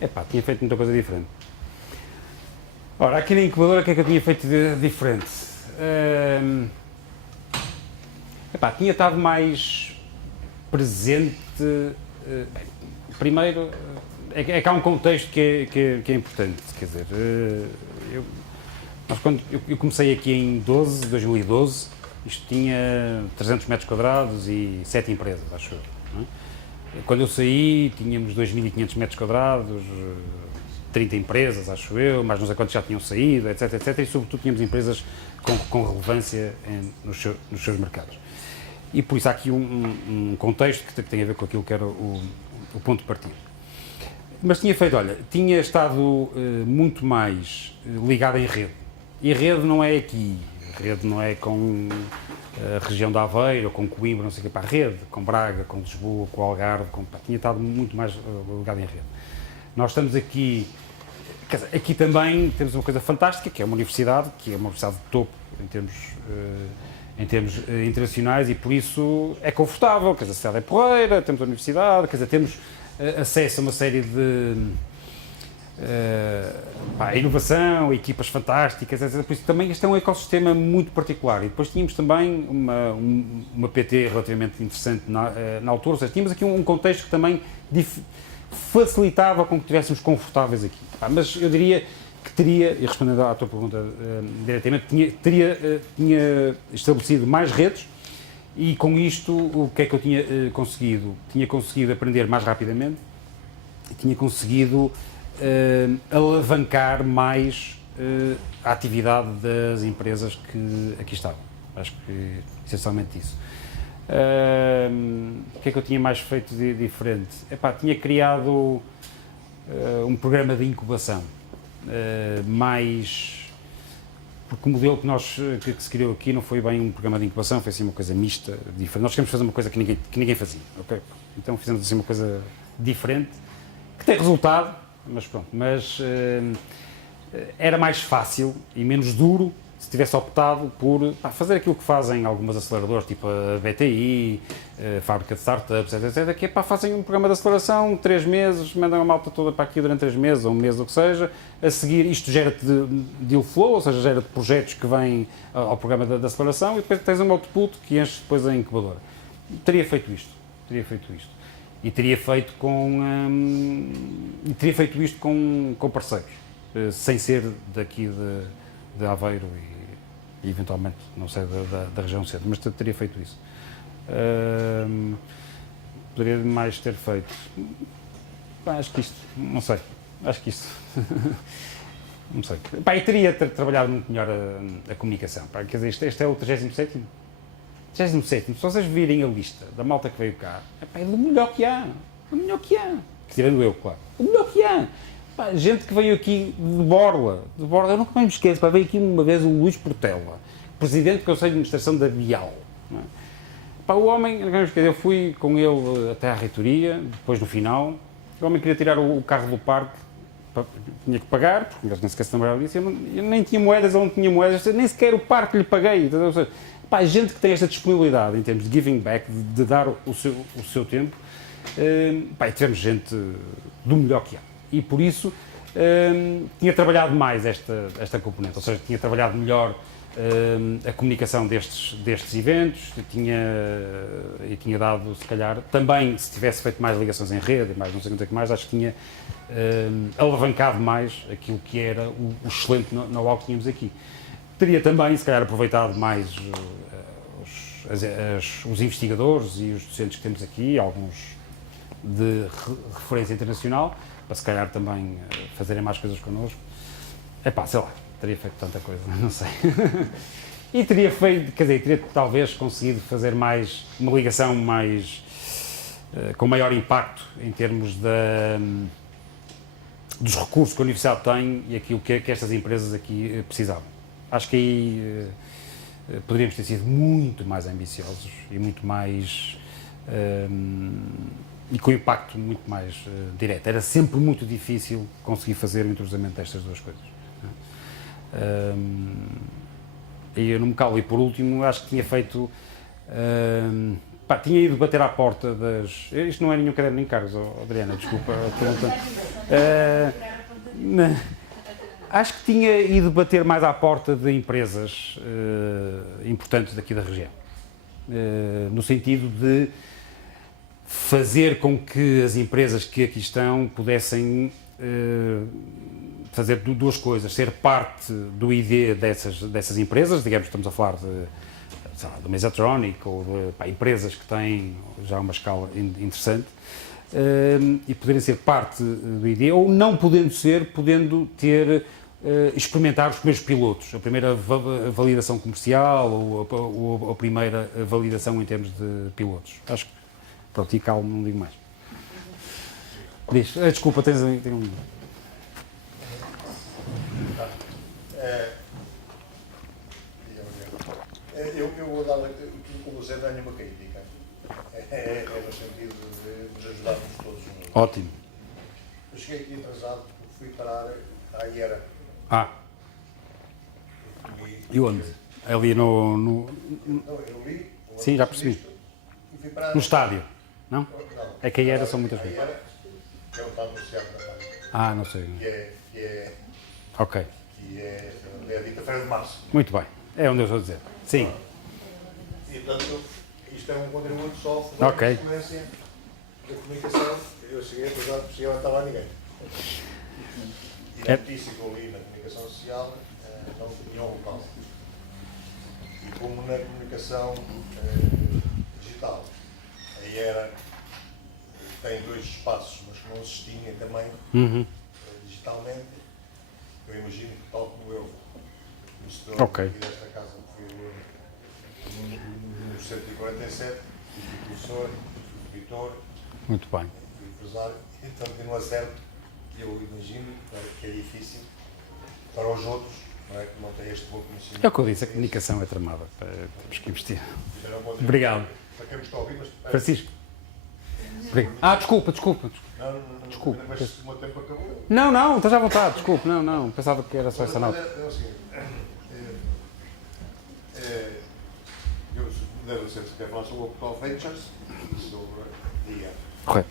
Epá, tinha feito muita coisa diferente. Ora, aqui na incubadora, o que é que eu tinha feito de diferente? Tinha estado mais presente. Bem, primeiro, é que há um contexto que é importante. Quer dizer, quando eu comecei aqui em 2012, isto tinha 300 metros quadrados e 7 empresas, acho eu. Não é? Quando eu saí, tínhamos 2.500 metros quadrados, 30 empresas, acho eu, mas não sei quantos já tinham saído, etc, e sobretudo tínhamos empresas com relevância nos seus mercados. E por isso há aqui um contexto que tem a ver com aquilo que era o ponto de partida. Mas tinha estado muito mais ligado em rede. E a rede não é aqui, a rede não é com a região da Aveiro, ou com Coimbra, não sei o quê, para a rede, com Braga, com Lisboa, com Algarve, tinha estado muito mais ligado em rede. Nós estamos aqui, aqui também temos uma coisa fantástica, que é uma universidade de topo em termos internacionais, e por isso é confortável, a cidade é porreira, temos a universidade, temos acesso a uma série A inovação, equipas fantásticas, etc. Por isso também este é um ecossistema muito particular. E depois tínhamos também uma PT relativamente interessante na altura, ou seja, tínhamos aqui um contexto que também facilitava com que estivéssemos confortáveis aqui. Mas eu diria que teria, e respondendo à tua pergunta diretamente, tinha estabelecido mais redes e com isto o que é que eu tinha conseguido? Tinha conseguido aprender mais rapidamente, tinha conseguido alavancar mais a atividade das empresas que aqui estavam. Acho que essencialmente isso. O que é que eu tinha mais feito de diferente? Tinha criado um programa de incubação, porque o modelo que se criou aqui não foi bem um programa de incubação, foi assim uma coisa mista, diferente. Nós queríamos fazer uma coisa que ninguém fazia, ok? Então fizemos assim uma coisa diferente, que tem resultado, mas pronto, era mais fácil e menos duro se tivesse optado por fazer aquilo que fazem algumas aceleradoras, tipo a BTI, a Fábrica de Startups, etc, que fazem um programa de aceleração, 3 meses, mandam a malta toda para aqui durante 3 meses, ou um mês, ou o que seja, a seguir isto gera-te deal flow, ou seja, gera-te projetos que vêm ao programa de aceleração e depois tens um output que enche depois a incubadora. Teria feito isto. E teria feito isto com parceiros, sem ser daqui de Aveiro e eventualmente, não sei, da região centro, mas teria feito isso. Poderia mais ter feito. Acho que isto, não sei, não sei. E teria trabalhado muito melhor a comunicação. Quer dizer, este é o 37º. 37º, se vocês virem a lista da malta que veio cá, é do melhor que há. Tirando eu, claro. O melhor que há. Gente que veio aqui de Borla, eu nunca me esqueço, veio aqui uma vez o Luís Portela, presidente do Conselho de Administração da Bial. O homem, eu fui com ele até à reitoria, depois no final, o homem queria tirar o carro do parque, tinha que pagar, porque eles nem sequer se lembraram disso, eu nem tinha moedas, ele não tinha moedas, nem sequer o parque lhe paguei. Ou seja, gente que tem esta disponibilidade em termos de giving back, de dar o seu tempo, e tivemos gente do melhor que há. E por isso tinha trabalhado mais esta componente, ou seja, tinha trabalhado melhor a comunicação destes eventos, e tinha dado, se calhar, também, se tivesse feito mais ligações em rede, mais não sei o que mais, acho que tinha alavancado mais aquilo que era o excelente know-how que tínhamos aqui. Teria também, se calhar, aproveitado mais os investigadores e os docentes que temos aqui, alguns de referência internacional, para se calhar também fazerem mais coisas connosco. Sei lá, teria feito tanta coisa, não sei. E teria feito, teria talvez conseguido fazer uma ligação com maior impacto em termos dos recursos que a Universidade tem e aquilo que estas empresas aqui precisavam. Acho que aí poderíamos ter sido muito mais ambiciosos e muito mais... e com impacto muito mais direto. Era sempre muito difícil conseguir fazer o entrosamento destas duas coisas. E eu não me calo. E por último, acho que tinha feito... tinha ido bater à porta das... Isto não é nenhum caderno nem cargos, Adriana, desculpa a pergunta. Acho que tinha ido bater mais à porta de empresas importantes daqui da região. No sentido de fazer com que as empresas que aqui estão pudessem fazer duas coisas, ser parte do ID dessas empresas, digamos, estamos a falar do Mesatronic ou de empresas que têm já uma escala interessante, e poderem ser parte do ID, ou não podendo ser, podendo experimentar os primeiros pilotos, a primeira validação comercial ou a primeira validação em termos de pilotos. Acho que pronto, e calmo, não digo mais. Diz, desculpa, tem um... Eu vou dar como você dá-lhe uma crítica. É no sentido de nos ajudarmos todos juntos. Ótimo. Eu cheguei aqui atrasado porque fui parar à IERA. E onde? Ali no... Não, eu li. Sim, já percebi. E fui parar No estádio, não? Não. É que a IERA são muitas A vezes. IERA, que não está anunciado na página. Ah, não sei. Ok, É a dita Feira de Março. muito bem. É onde eu estou a dizer. Sim. E, portanto, isto é um contributo só para Ok. a experiência da comunicação. Eu cheguei, apesar de chegar, não estava lá ninguém. E É. a notícia que eu li na comunicação social não tinha um local. E como na comunicação digital, a IERA tem 2 espaços, mas que não se distinguem também Uhum. digitalmente, eu imagino que, tal como eu, o setor Ok. aqui desta casa, que foi no 147, fui professor, fui editor, Muito bem. fui empresário, então continua certo que eu imagino que é difícil para os outros, não é, que não têm este bom conhecimento. É o que eu disse, a comunicação é tramada. Temos que investir. Já não vou dizer Obrigado. para quem me está a ouvir, mas... Francisco. Obrigado. Ah, desculpa. Não, Desculpe. mas o meu tempo acabou. Não, estás à vontade, desculpe. Não. Pensava que era só essa nota. É o seguinte, eu devo ser se quer falar sobre o Portal Ventures e sobre a IA. Correto.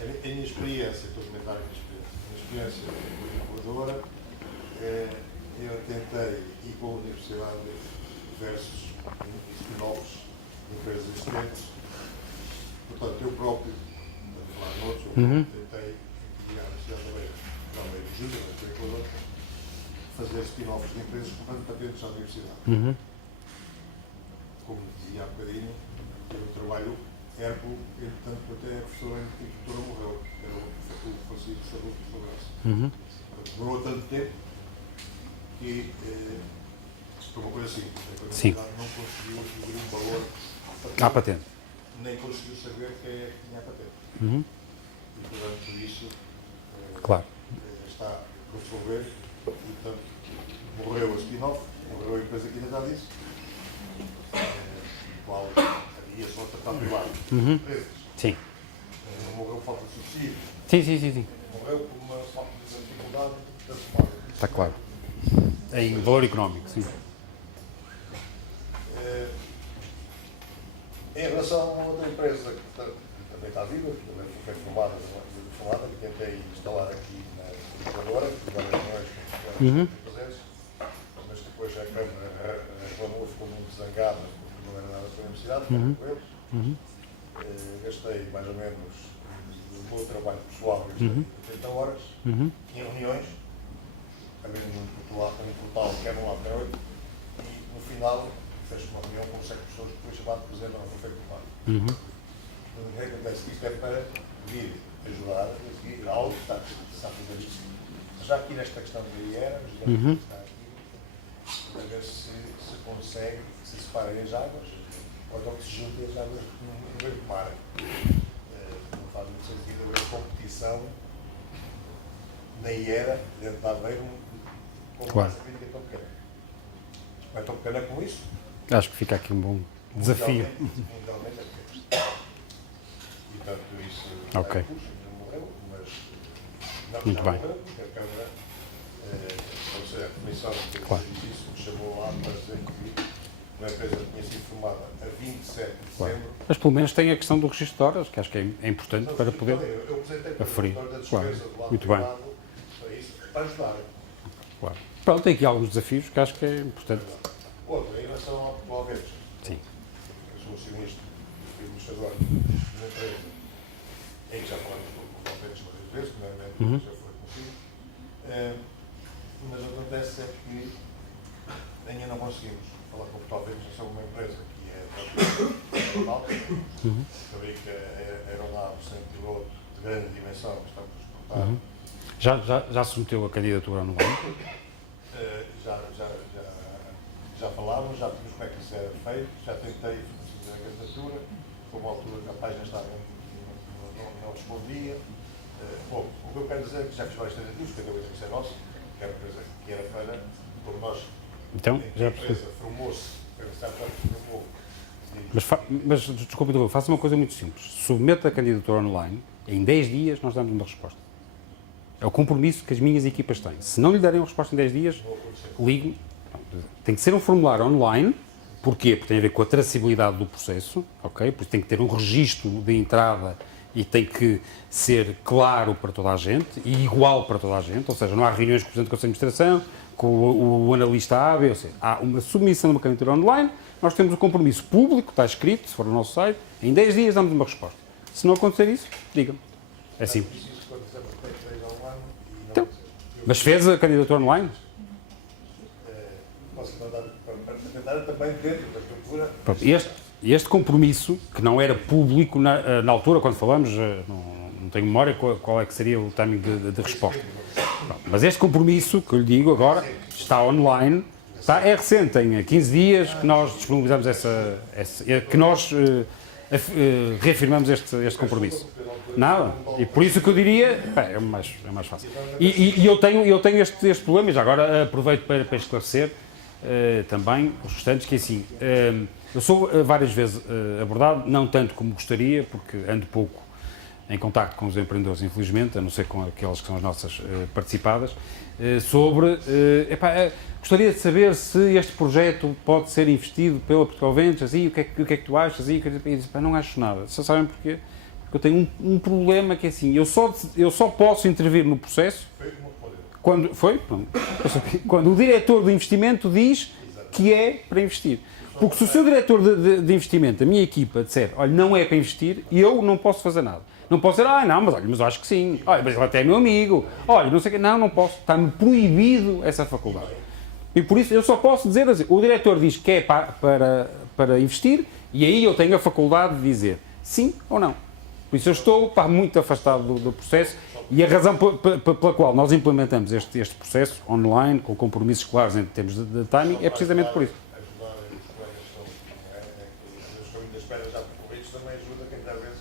A minha experiência, estou a comentar a minha experiência como inovadora, eu tentei ir com a universidade versus spin-offs de empresas existentes. Portanto, eu próprio, para falar noutros, eu tentei ir à Universidade da Beira, na Beira de Júlia, na Equador, fazer spin-offs de empresas comprando patentes à universidade. Uhum. Como dizia há bocadinho, o trabalho era por, entretanto, até a professora agricultora morreu, que era o falecido professor do Braço. Uhum. Demorou tanto tempo que foi uma coisa simples. A Sim. universidade não conseguiu atribuir um valor À patente. nem conseguiu saber quem é que tinha a patente. Uhum. E, portanto, isso Claro. está por resolver. E, portanto, morreu a spin-off, morreu a empresa que ainda está disso, qual havia só tratado privado. Uhum. Empresas. Sim. Não morreu por falta de subsídio, Sim. morreu por uma falta de dificuldade da tomada. Está claro. Em valor económico, sim. Em relação a outra empresa que também está viva, que também foi formada, que tentei instalar aqui na Equadora, que agora não é presentes, mas depois a Câmara reclamou, ficou muito zangada, porque não era nada para a universidade, com eles. Gastei mais ou menos o meu trabalho pessoal, gastei 80 horas em reuniões, abrindo um portal que era um lado da noite, e no final fez uma reunião com 7 pessoas que foi chamado Presidente da Prefeito do Parque. O que acontece? Isto é para vir ajudar a seguir algo que está a fazer isto. Já aqui nesta questão da IERA, está aqui, para ver se consegue que se separem as águas, ou então que se juntem as águas no mesmo mar. Não faz muito sentido haver competição na IERA, dentro da Aveiro, com Claro. uma crítica tão pequena. Não é tão pequena como isso. Acho que fica aqui um bom desafio. Mundialmente é pequena. E tanto isso Ok. não morreu, mas não, Muito já bem. morreu, porque a Câmara, ou seja, a Comissão de Claro. Serviço me chamou lá para dizer que uma empresa tinha sido formada a 27 de Claro. dezembro. Mas pelo menos tem a questão do registro de horas, que acho que é importante para poder. Eu apresentei para aferir. o da Claro. despesa do lado Muito bem. privado, para isso, para ajudar. Claro. Pronto, tem aqui alguns desafios que acho que é importante. Outra, em relação ao Portugal Ventures, Sim. eu sou acionista, fui administrador de uma empresa em que já falamos com o Portugal Ventures várias vezes, primeiramente já foi conhecido, mas o que acontece é que ainda não conseguimos falar com o Portugal Ventures sobre uma empresa que é aeronáutica, fabrica aeronaves sem piloto de grande dimensão, que estamos a exportar. Já submeteu a candidatura no ano? Já falámos, já vimos como é que isso era feito, já tentei fazer a candidatura, foi uma altura que a página estava, não respondia. Bom, o que eu quero dizer é que já fiz várias tentativas, cada vez que isso é nosso, que era uma coisa que era feira, como nós, Então, já a empresa percebi. formou-se, a startup formou. Mas desculpe, faça uma coisa muito simples. Submeta a candidatura online, em 10 dias nós damos uma resposta. É o compromisso que as minhas equipas têm. Se não lhe derem uma resposta em 10 dias, ligue-me. Tem que ser um formulário online. Porquê? Porque tem a ver com a traçabilidade do processo, ok? Porque tem que ter um registro de entrada e tem que ser claro para toda a gente e igual para toda a gente, ou seja, não há reuniões com o Presidente do Conselho de Administração, com o analista A, B, ou seja, há uma submissão de uma candidatura online, nós temos um compromisso público, está escrito, se for no nosso site, em 10 dias damos uma resposta. Se não acontecer isso, digam-me. É simples. Então, mas fez a candidatura online? Posso mandar para tentar também dentro da estrutura. Pronto, este compromisso, que não era público na altura, quando falamos, não tenho memória qual é que seria o timing de resposta. Pronto, mas este compromisso, que eu lhe digo agora, está online, é recente, tem 15 dias que nós disponibilizamos que nós reafirmamos este compromisso. Nada. E por isso que eu diria, é mais fácil. E eu tenho este problema, e já agora aproveito para esclarecer também os restantes, que assim, eu sou várias vezes abordado, não tanto como gostaria, porque ando pouco em contacto com os empreendedores, infelizmente, a não ser com aquelas que são as nossas participadas, sobre, gostaria de saber se este projeto pode ser investido pela Portugal Ventures, e o que é que tu achas? E eu disse, não acho nada. Só sabem porquê? Porque eu tenho um problema que é assim, eu só posso intervir no processo quando o diretor do investimento diz que é para investir. Porque se o seu diretor de investimento, a minha equipa, disser, olha, não é para investir, eu não posso fazer nada. Não posso dizer, mas eu acho que sim. Olha, mas ele até é meu amigo. Olha, não sei o quê. Não posso. Está-me proibido essa faculdade. E por isso eu só posso dizer assim, o diretor diz que é para investir, e aí eu tenho a faculdade de dizer sim ou não. Por isso eu estou muito afastado do processo, e a razão pela qual nós implementamos este processo online, com compromissos claros em termos de timing, é precisamente por isso. Ajudar os colegas os caminhos da espera já percorridos também ajuda quem às vezes,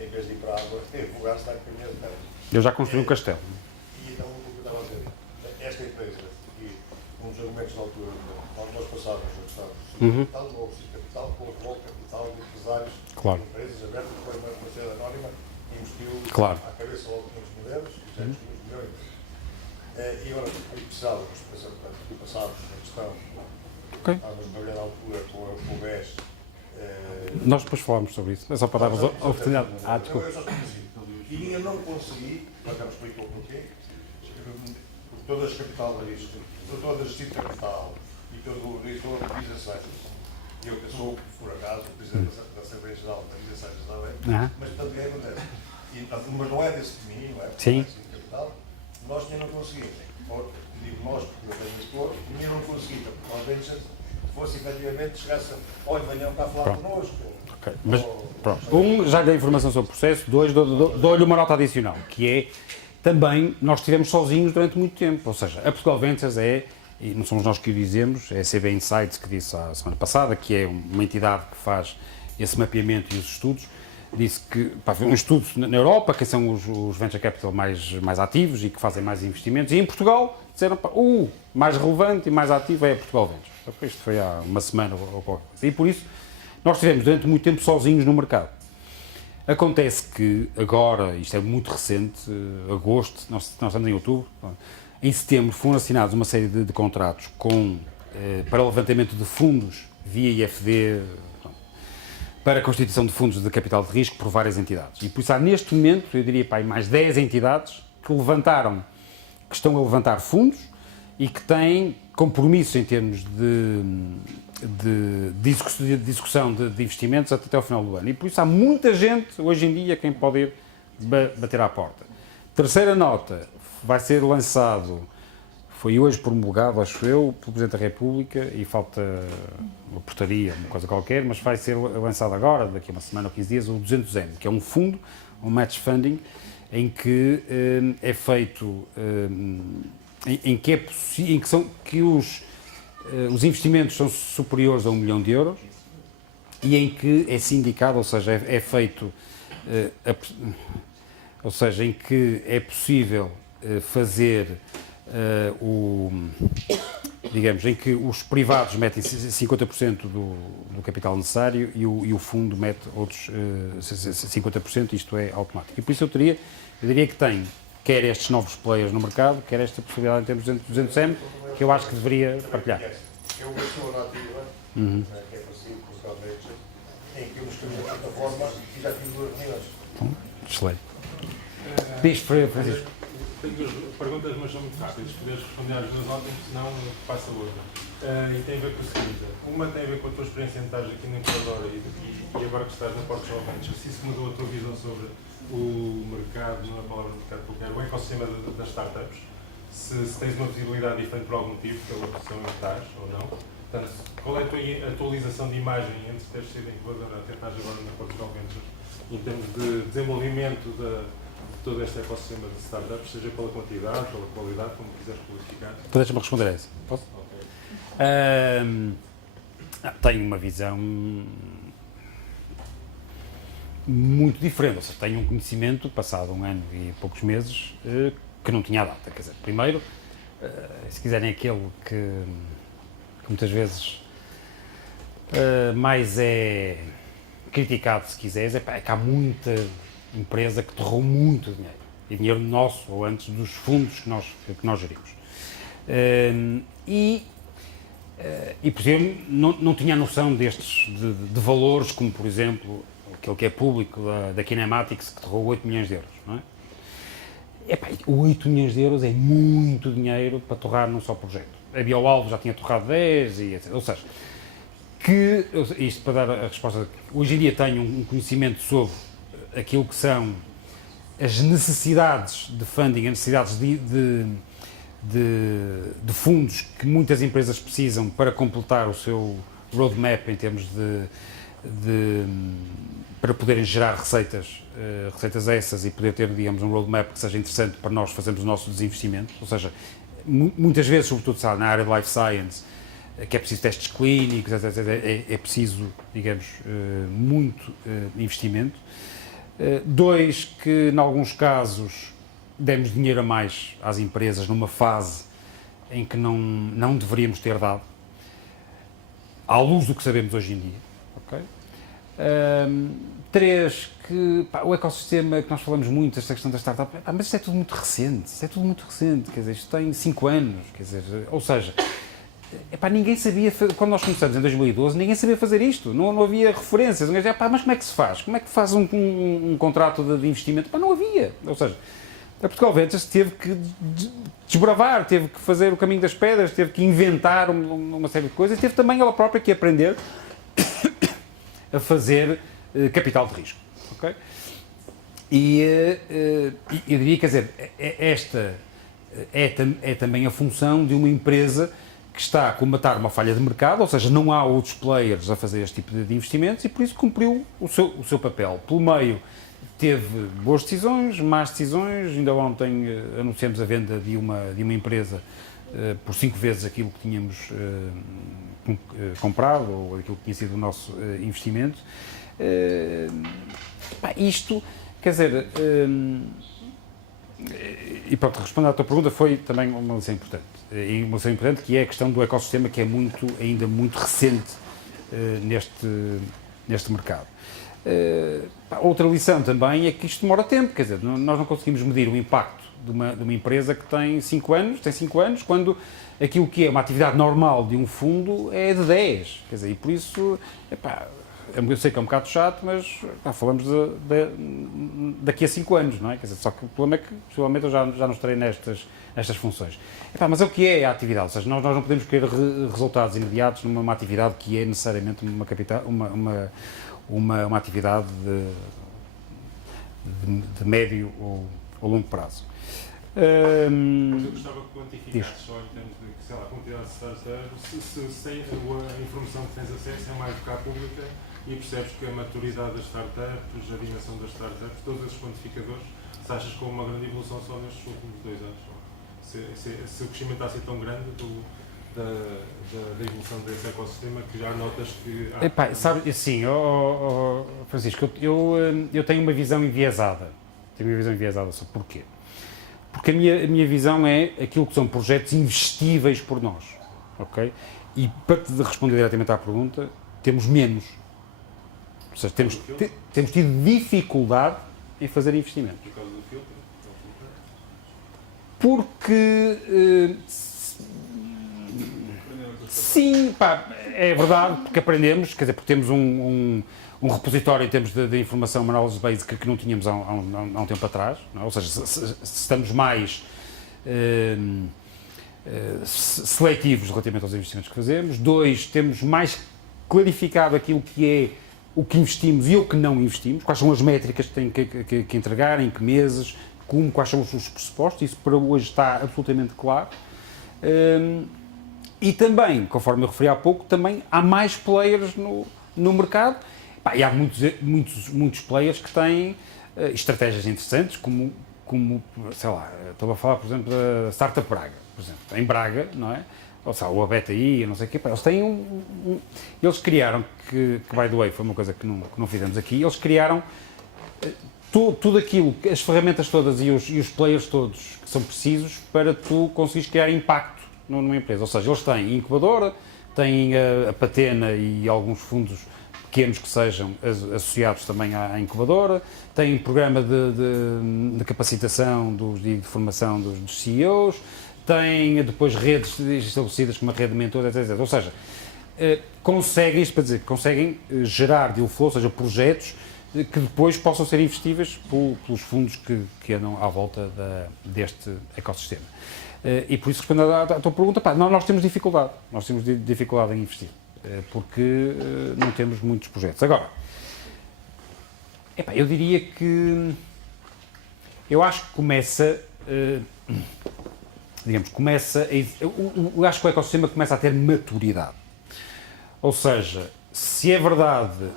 em vez de ir para a água, revogar está em caminho de terra. Eu já construí um castelo. E então, o que eu estava a dizer, esta empresa, e um dos argumentos da altura, nós passávamos no Estado, capital, no oficina de capital, com o rol capital de empresários, Claro. empresas abertas, foi uma sociedade anónima, investiu Claro. à cabeça logo 500 mil euros, e já investimos milhões. E agora, precisávamos, passámos na questão, estávamos a trabalhar na altura com o BES. Nós depois falámos sobre isso. É só para dar-vos a oportunidade. Desculpa. Eu só consegui. E eu não consegui, mas já me explicou porquê, porque todas as capital de risco, todas as tipos de capital e todo o diretor de Business Science, eu que sou, por acaso, o presidente da Assembleia Geral da Business Science também, mas tanto é acontece. Mas não é desse domínio, não é? Sim. De capital, nós nem não conseguimos. Digo nós, porque eu tenho gestor, nem não conseguimos, porque nós ventures fosse efetivamente chegasse a, olha, venham cá falar connosco. Okay. Mas, pronto. Já lhe dei informação sobre o processo. Dois, dou-lhe uma nota adicional, que é, também, nós estivemos sozinhos durante muito tempo. Ou seja, a Portugal Ventures e não somos nós que o dizemos, é a CB Insights que disse a semana passada, que é uma entidade que faz esse mapeamento e os estudos, disse que, um estudo na Europa, que são os venture capital mais ativos e que fazem mais investimentos, e em Portugal disseram, o mais relevante e mais ativo é a Portugal Ventures. Isto foi há uma semana ou qualquer coisa. E por isso, nós estivemos durante muito tempo sozinhos no mercado. Acontece que agora, isto é muito recente, agosto, nós estamos em outubro, em setembro foram assinados uma série de contratos para levantamento de fundos via IFD, para a constituição de fundos de capital de risco por várias entidades. E por isso há neste momento, eu diria, mais 10 entidades que estão a levantar fundos e que têm compromissos em termos de discussão de investimentos até ao final do ano. E por isso há muita gente, hoje em dia, quem pode ir bater à porta. Terceira nota, vai ser lançado, foi hoje promulgado, acho eu, pelo Presidente da República, e falta uma portaria, uma coisa qualquer, mas vai ser lançado agora, daqui a uma semana ou 15 dias, o 200M, que é um fundo, um match funding, em que é feito, que os investimentos são superiores a 1 milhão de euros e em que é sindicado, ou seja, é feito, ou seja, em que é possível fazer digamos, em que os privados metem 50% do capital necessário e o fundo mete outros 50%, isto é automático. E por isso eu diria que tem quer estes novos players no mercado, quer esta possibilidade em termos de 200M, que eu acho que deveria partilhar. Eu estou na ativa, que é parecido com os Ventures, em que eu me escrevi de plataforma e já tive 2 reuniões. Excelente. Diz, Francisco. Tenho duas perguntas, mas são muito rápidas. Se puderes responder às duas ótimas, senão passa a outra. E tem a ver com o seguinte. Uma tem a ver com a tua experiência em estar aqui na incubadora e agora que estás na Portugal Ventures. Se isso mudou a tua visão sobre o mercado, não é a palavra mercado que eu quero, o ecossistema das startups. Se tens uma visibilidade diferente por algum motivo, pela posição em que estás ou não. Portanto, qual é a tua atualização de imagem entre teres sido incubadora até estás agora na Portugal Ventures, em termos de desenvolvimento de todo este ecossistema de startups, seja pela quantidade, pela qualidade, como quiseres qualificar? Deixa-me responder a essa. Posso? Okay. Tenho uma visão muito diferente, ou seja, tenho um conhecimento, passado um ano e poucos meses, que não tinha a data. Quer dizer, primeiro, se quiserem aquele que muitas vezes mais é criticado, se quiseres, é que há muita empresa que torrou muito dinheiro, e dinheiro nosso, ou antes dos fundos que nós gerimos. Por exemplo, não tinha noção destes, de valores, como por exemplo, aquele que é público da Kinematics, que torrou 8 milhões de euros, não é? 8 milhões de euros é muito dinheiro para torrar num só projeto. A BioAlvo já tinha torrado 10, e etc. Ou seja, isto para dar a resposta, hoje em dia tenho um conhecimento sobre aquilo que são as necessidades de funding, as necessidades de fundos que muitas empresas precisam para completar o seu roadmap em termos para poderem gerar receitas essas e poder ter, digamos, um roadmap que seja interessante para nós fazermos o nosso desinvestimento. Ou seja, muitas vezes, sobretudo na área de life science, que é preciso testes clínicos, é preciso, digamos, muito investimento. Dois, que em alguns casos demos dinheiro a mais às empresas numa fase em que não deveríamos ter dado, à luz do que sabemos hoje em dia. Okay? Três, que o ecossistema que nós falamos muito, esta questão da startup, mas isto é tudo muito recente, quer dizer, isto tem 5 anos, quer dizer, ou seja, ninguém sabia, quando nós começamos em 2012, ninguém sabia fazer isto, não havia referências, ninguém dizia, mas como é que se faz? Como é que faz um contrato de investimento? Não havia, ou seja, a Portugal Ventures teve que desbravar, teve que fazer o caminho das pedras, teve que inventar uma série de coisas, teve também ela própria que aprender a fazer capital de risco, ok? E eu diria, quer dizer, esta é também a função de uma empresa que está a combater uma falha de mercado, ou seja, não há outros players a fazer este tipo de investimentos e por isso cumpriu o seu papel. Pelo meio teve boas decisões, más decisões, ainda ontem anunciamos a venda de uma empresa por 5 vezes aquilo que tínhamos comprado ou aquilo que tinha sido o nosso investimento. Isto, quer dizer, e pronto, respondendo à tua pergunta, foi também uma lição importante. E uma lição importante que é a questão do ecossistema, que é ainda muito recente neste mercado. Outra lição também é que isto demora tempo, quer dizer, nós não conseguimos medir o impacto de uma empresa que tem 5 anos, quando aquilo que é uma atividade normal de um fundo é de 10, quer dizer, e por isso, eu sei que é um bocado chato, mas falamos daqui a 5 anos, não é? Quer dizer, só que o problema é que, possivelmente, eu já não estarei nestas funções. Mas é o que é a atividade, ou seja, nós não podemos querer resultados imediatos numa atividade que é necessariamente uma atividade de médio ou longo prazo. Mas eu gostava que quantificasses só em termos de, sei lá, a quantidade de startups, se tem a informação que tens acesso é mais do que a pública e percebes que a maturidade das startups, a dimensão das startups, todos esses quantificadores, se achas que houve uma grande evolução só nestes últimos 2 anos? Se o crescimento está a ser tão grande da evolução desse ecossistema que já notas que... sabe, assim, Francisco, eu tenho uma visão enviesada. Só porquê? Porque a minha visão é aquilo que são projetos investíveis por nós, ok? E para te responder diretamente à pergunta, temos menos. Ou seja, temos tido dificuldade em fazer investimento. Por causa do filtro? Porque... sim, é verdade, porque aprendemos, quer dizer, porque temos um repositório em termos de informação, uma knowledge base que não tínhamos há um tempo atrás, não é? Ou seja, se estamos mais seletivos relativamente aos investimentos que fazemos. 2, temos mais clarificado aquilo que é o que investimos e o que não investimos, quais são as métricas que têm que entregar, em que meses, quais são os pressupostos, isso para hoje está absolutamente claro. E também, conforme eu referi há pouco, também há mais players no mercado. E há muitos players que têm estratégias interessantes, como, sei lá, estou a falar, por exemplo, da Startup Braga, por exemplo, em Braga, não é? Ou seja, o ABTI, não sei o quê, eles têm eles criaram, que by the way, foi uma coisa que não fizemos aqui, eles criaram tudo aquilo, as ferramentas todas e os players todos que são precisos para tu conseguires criar impacto numa empresa. Ou seja, eles têm incubadora, têm a Patena e alguns fundos pequenos que sejam associados também à incubadora, têm programa de capacitação e de formação dos CEOs, têm depois redes estabelecidas como a rede de mentores, etc. Ou seja, conseguem, isto para dizer, conseguem gerar deal flow, ou seja, projetos que depois possam ser investíveis pelos fundos que andam à volta deste ecossistema. E por isso, respondendo à tua pergunta, nós temos dificuldade em investir, porque não temos muitos projetos. Agora, eu diria que eu acho que eu acho que o ecossistema começa a ter maturidade. Ou seja, se é verdade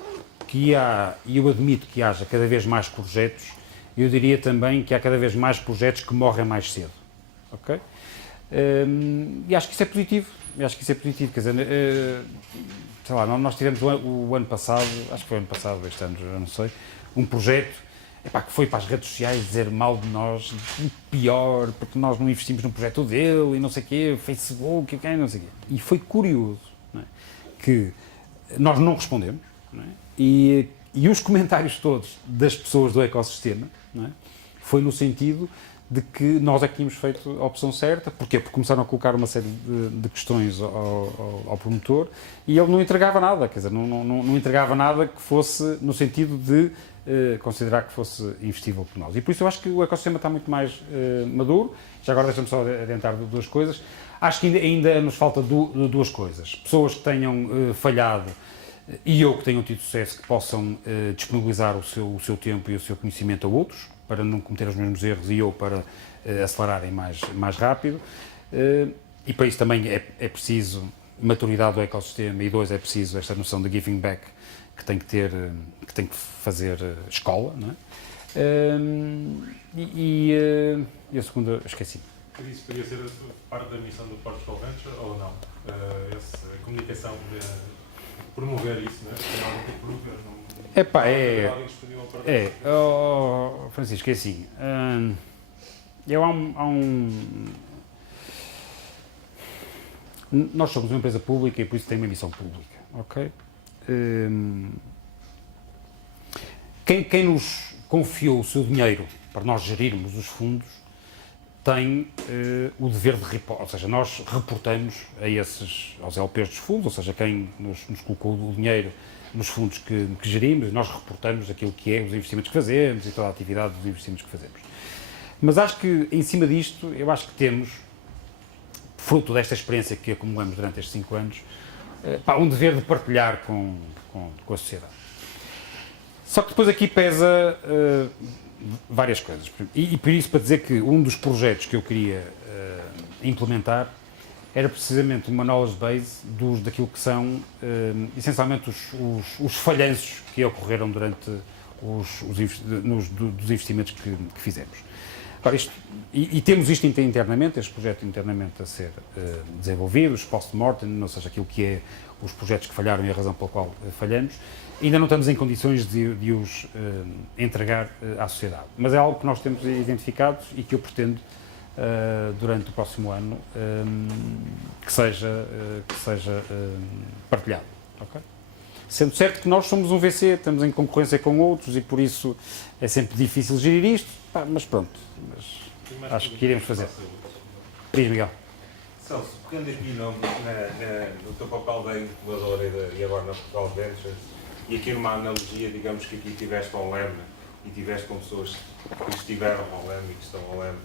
que há, e eu admito que haja cada vez mais projetos, eu diria também que há cada vez mais projetos que morrem mais cedo. Ok? E acho que isso é positivo. Quer dizer, sei lá, nós tivemos o ano passado, acho que foi o ano passado, este ano, já não sei, um projeto que foi para as redes sociais dizer mal de nós, pior, porque nós não investimos no projeto dele, e não sei o quê, Facebook, não sei o quê. E foi curioso, não é? Que nós não respondemos, não é? E os comentários todos das pessoas do ecossistema, não é? Foi no sentido de que nós é que tínhamos feito a opção certa. Porquê? Porque começaram a colocar uma série de questões ao promotor e ele não entregava nada, quer dizer, não entregava nada que fosse no sentido de considerar que fosse investível por nós. E por isso eu acho que o ecossistema está muito mais maduro. Já agora deixa-me só adiantar duas coisas. Acho que ainda nos falta duas coisas. Pessoas que tenham falhado e eu que tenham tido sucesso, que possam disponibilizar o seu tempo e o seu conhecimento a outros, para não cometer os mesmos erros e eu para acelerarem mais rápido. E para isso também é preciso maturidade do ecossistema e 2, é preciso esta noção de giving back que tem que fazer escola, não é? E a segunda, esqueci. Isso poderia ser parte da missão do Portugal Venture ou não? A comunicação, promover isso, não é? Francisco, é assim, nós somos uma empresa pública e por isso tem uma missão pública, ok? Quem nos confiou o seu dinheiro para nós gerirmos os fundos tem o dever de reportar, ou seja, nós reportamos aos LPs dos fundos, ou seja, quem nos colocou o dinheiro nos fundos que gerimos, nós reportamos aquilo que é os investimentos que fazemos e toda a atividade dos investimentos que fazemos. Mas acho que, em cima disto, eu acho que temos, fruto desta experiência que acumulamos durante estes 5 anos, um dever de partilhar com a sociedade. Só que depois aqui pesa várias coisas. E por isso, para dizer que um dos projetos que eu queria implementar era precisamente uma knowledge base daquilo que são, essencialmente, os falhanços que ocorreram durante dos investimentos que fizemos. Agora, temos isto internamente, este projeto internamente a ser desenvolvido, os post-mortem, ou seja, aquilo que é os projetos que falharam e a razão pela qual falhamos. Ainda não estamos em condições de os entregar à sociedade, mas é algo que nós temos identificado e que eu pretendo, durante o próximo ano, que seja partilhado. Okay? Sendo certo que nós somos um VC, estamos em concorrência com outros e por isso é sempre difícil gerir isto, mas pronto, acho que iremos fazer. Diz, Miguel. Celso, pegando aqui no teu papel da incubadora e agora na Portugal Ventures, E aqui numa analogia, digamos que aqui tiveste ao leme e tiveste com pessoas que estiveram ao leme e que estão ao leme,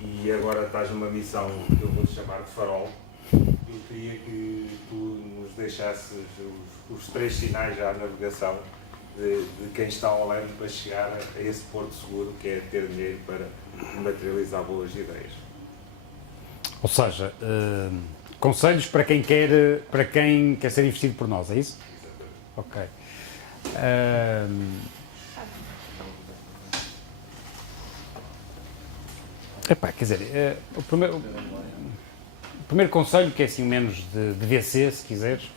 e agora estás numa missão que eu vou chamar de farol. Eu queria que tu nos deixasses os 3 sinais à navegação de quem está ao leme para chegar a esse porto seguro, que é ter dinheiro para materializar boas ideias. Ou seja, conselhos para quem quer ser investido por nós, é isso? Ok. Epá, quer dizer, o primeiro conselho, que é assim menos de VC, se quiseres,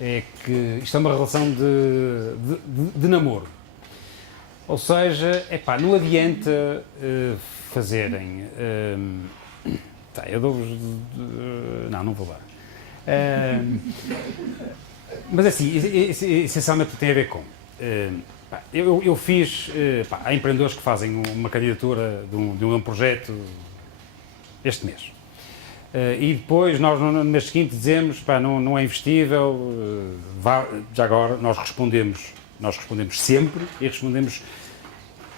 é que isto é uma relação de namoro. Ou seja, epá, não adianta fazerem... tá, eu dou-vos... não vou dar. Mas assim, essencialmente tem a ver com... eu fiz... há empreendedores que fazem uma candidatura de um projeto este mês. E depois nós no mês seguinte dizemos, pá, não é investível, já agora nós respondemos sempre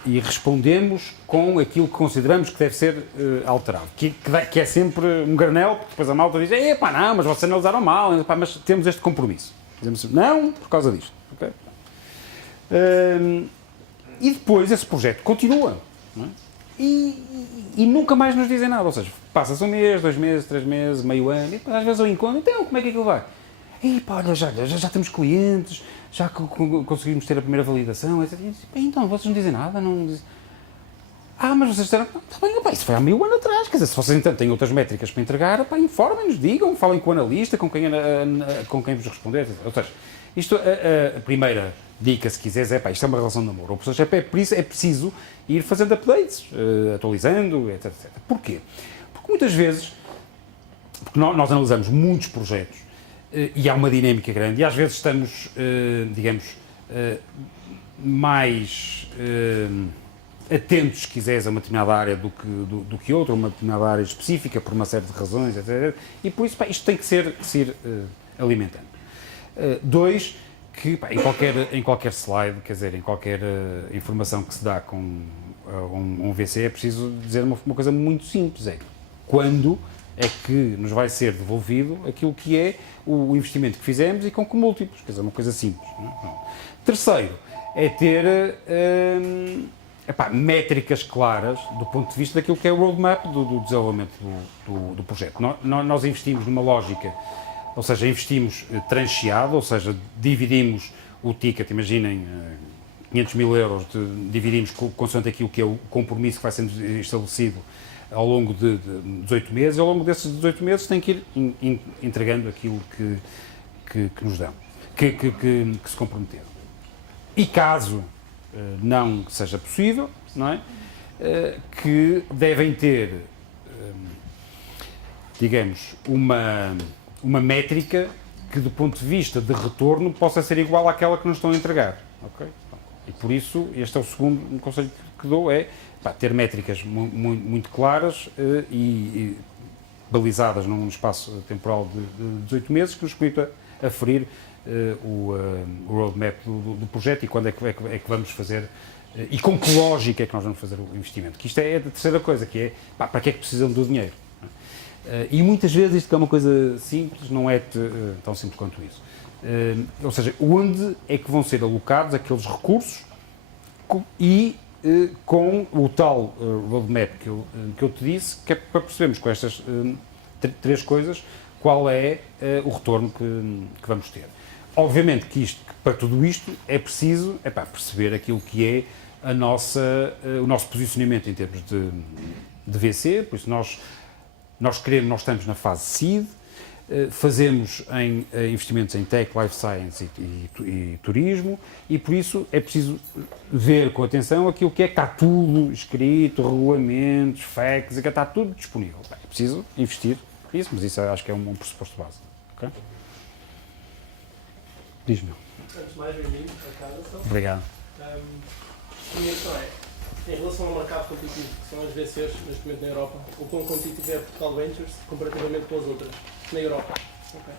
e respondemos com aquilo que consideramos que deve ser alterado, que é sempre um granel, porque depois a malta diz, pá, não, mas vocês analisaram mal, pá, mas temos este compromisso. Dizemos não, por causa disto. Okay? E depois esse projeto continua, não é? E nunca mais nos dizem nada, ou seja, passa-se 1 mês, 2 meses, 3 meses, meio ano, e depois às vezes eu encontro, então como é que aquilo vai? E pá, olha, já temos clientes, já conseguimos ter a primeira validação, etc. Então, vocês não dizem nada, não dizem... mas vocês disseram, está bem, pá, isso foi há 1000 anos atrás, quer dizer, se vocês então têm outras métricas para entregar, pá, informem-nos, digam, falem com o analista, com quem vos responder, etc. Ou seja, isto, a primeira dica, se quiseres, é, pá, isto é uma relação de namoro, ou seja, é preciso ir fazendo updates, atualizando, etc. Porquê? Porque muitas vezes, porque nós analisamos muitos projetos, e há uma dinâmica grande, e às vezes estamos, digamos, mais atentos, se quiseres, a uma determinada área do que outra, uma determinada área específica, por uma série de razões, etc. E por isso, pá, isto tem que se ir alimentando. 2, que pá, em qualquer slide, quer dizer, em qualquer informação que se dá com um VC, é preciso dizer uma coisa muito simples, é quando é que nos vai ser devolvido aquilo que é o investimento que fizemos e com que múltiplos, quer dizer, uma coisa simples. Não. Terceiro, é ter métricas claras do ponto de vista daquilo que é o roadmap do desenvolvimento do projeto. Nós investimos numa lógica, ou seja, investimos trancheado, ou seja, dividimos o ticket, imaginem, 500 mil euros, dividimos consoante aquilo que é o compromisso que vai sendo estabelecido ao longo de 18 meses, e ao longo desses 18 meses tem que ir entregando aquilo que nos dão, que se comprometeram. E caso não seja possível, não é? Que devem ter, digamos, uma métrica que, do ponto de vista de retorno, possa ser igual àquela que nos estão a entregar. Okay? E por isso, este é o segundo conselho que dou, é ter métricas muito claras e balizadas num espaço temporal de 18 meses, que nos permita aferir o roadmap do projeto e quando é que vamos fazer e com que lógica é que nós vamos fazer o investimento. Que isto é a terceira coisa, que é para que é que precisam do dinheiro. E muitas vezes isto que é uma coisa simples, não é tão simples quanto isso. Ou seja, onde é que vão ser alocados aqueles recursos e com o tal roadmap que eu te disse, que é para percebermos com estas 3 coisas qual é o retorno que vamos ter. Obviamente que para tudo isto é preciso perceber aquilo que é o nosso posicionamento em termos de VC, por isso nós estamos na fase seed, fazemos investimentos em tech, life science e turismo, e por isso é preciso ver com atenção aquilo que está tudo escrito, regulamentos, facts, que está tudo disponível. É preciso investir nisso, mas isso acho que é um pressuposto base. Okay? Diz-me. Antes de mais, bem-vindo à casa. Obrigado. A minha questão é, em relação ao mercado competitivo, que são as VCs neste momento na Europa, o quão competitivo é Portugal Ventures comparativamente com as outras na Europa? Okay.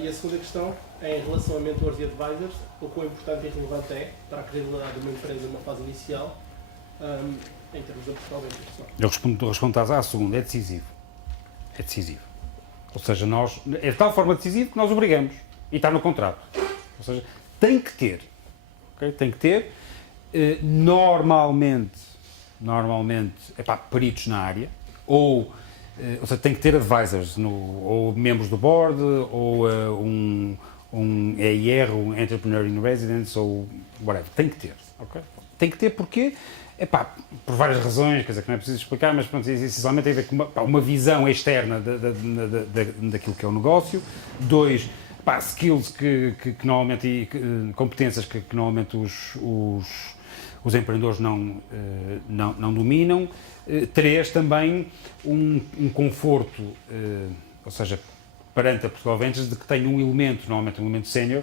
E a segunda questão é em relação a mentores e advisors, o quão importante e relevante é para a credibilidade de uma empresa numa fase inicial, em termos de Portugal Ventures. Eu respondo à segunda, é decisivo. É decisivo. Ou seja, é de tal forma decisivo que nós obrigamos. E está no contrato. Ou seja, tem que ter. Okay? Tem que ter. Normalmente, peritos na área, ou seja, tem que ter advisors, ou membros do board, ou um EIR, um Entrepreneur in Residence, ou whatever. Tem que ter. Okay? Tem que ter porque, por várias razões, quer dizer, que não é preciso explicar, mas pronto, essencialmente tem a ver com uma visão externa daquilo que é o negócio. 2, skills que normalmente, e competências que normalmente os empreendedores não dominam. 3, também um conforto, ou seja, perante a Portugal Ventures, de que tem normalmente um elemento sénior,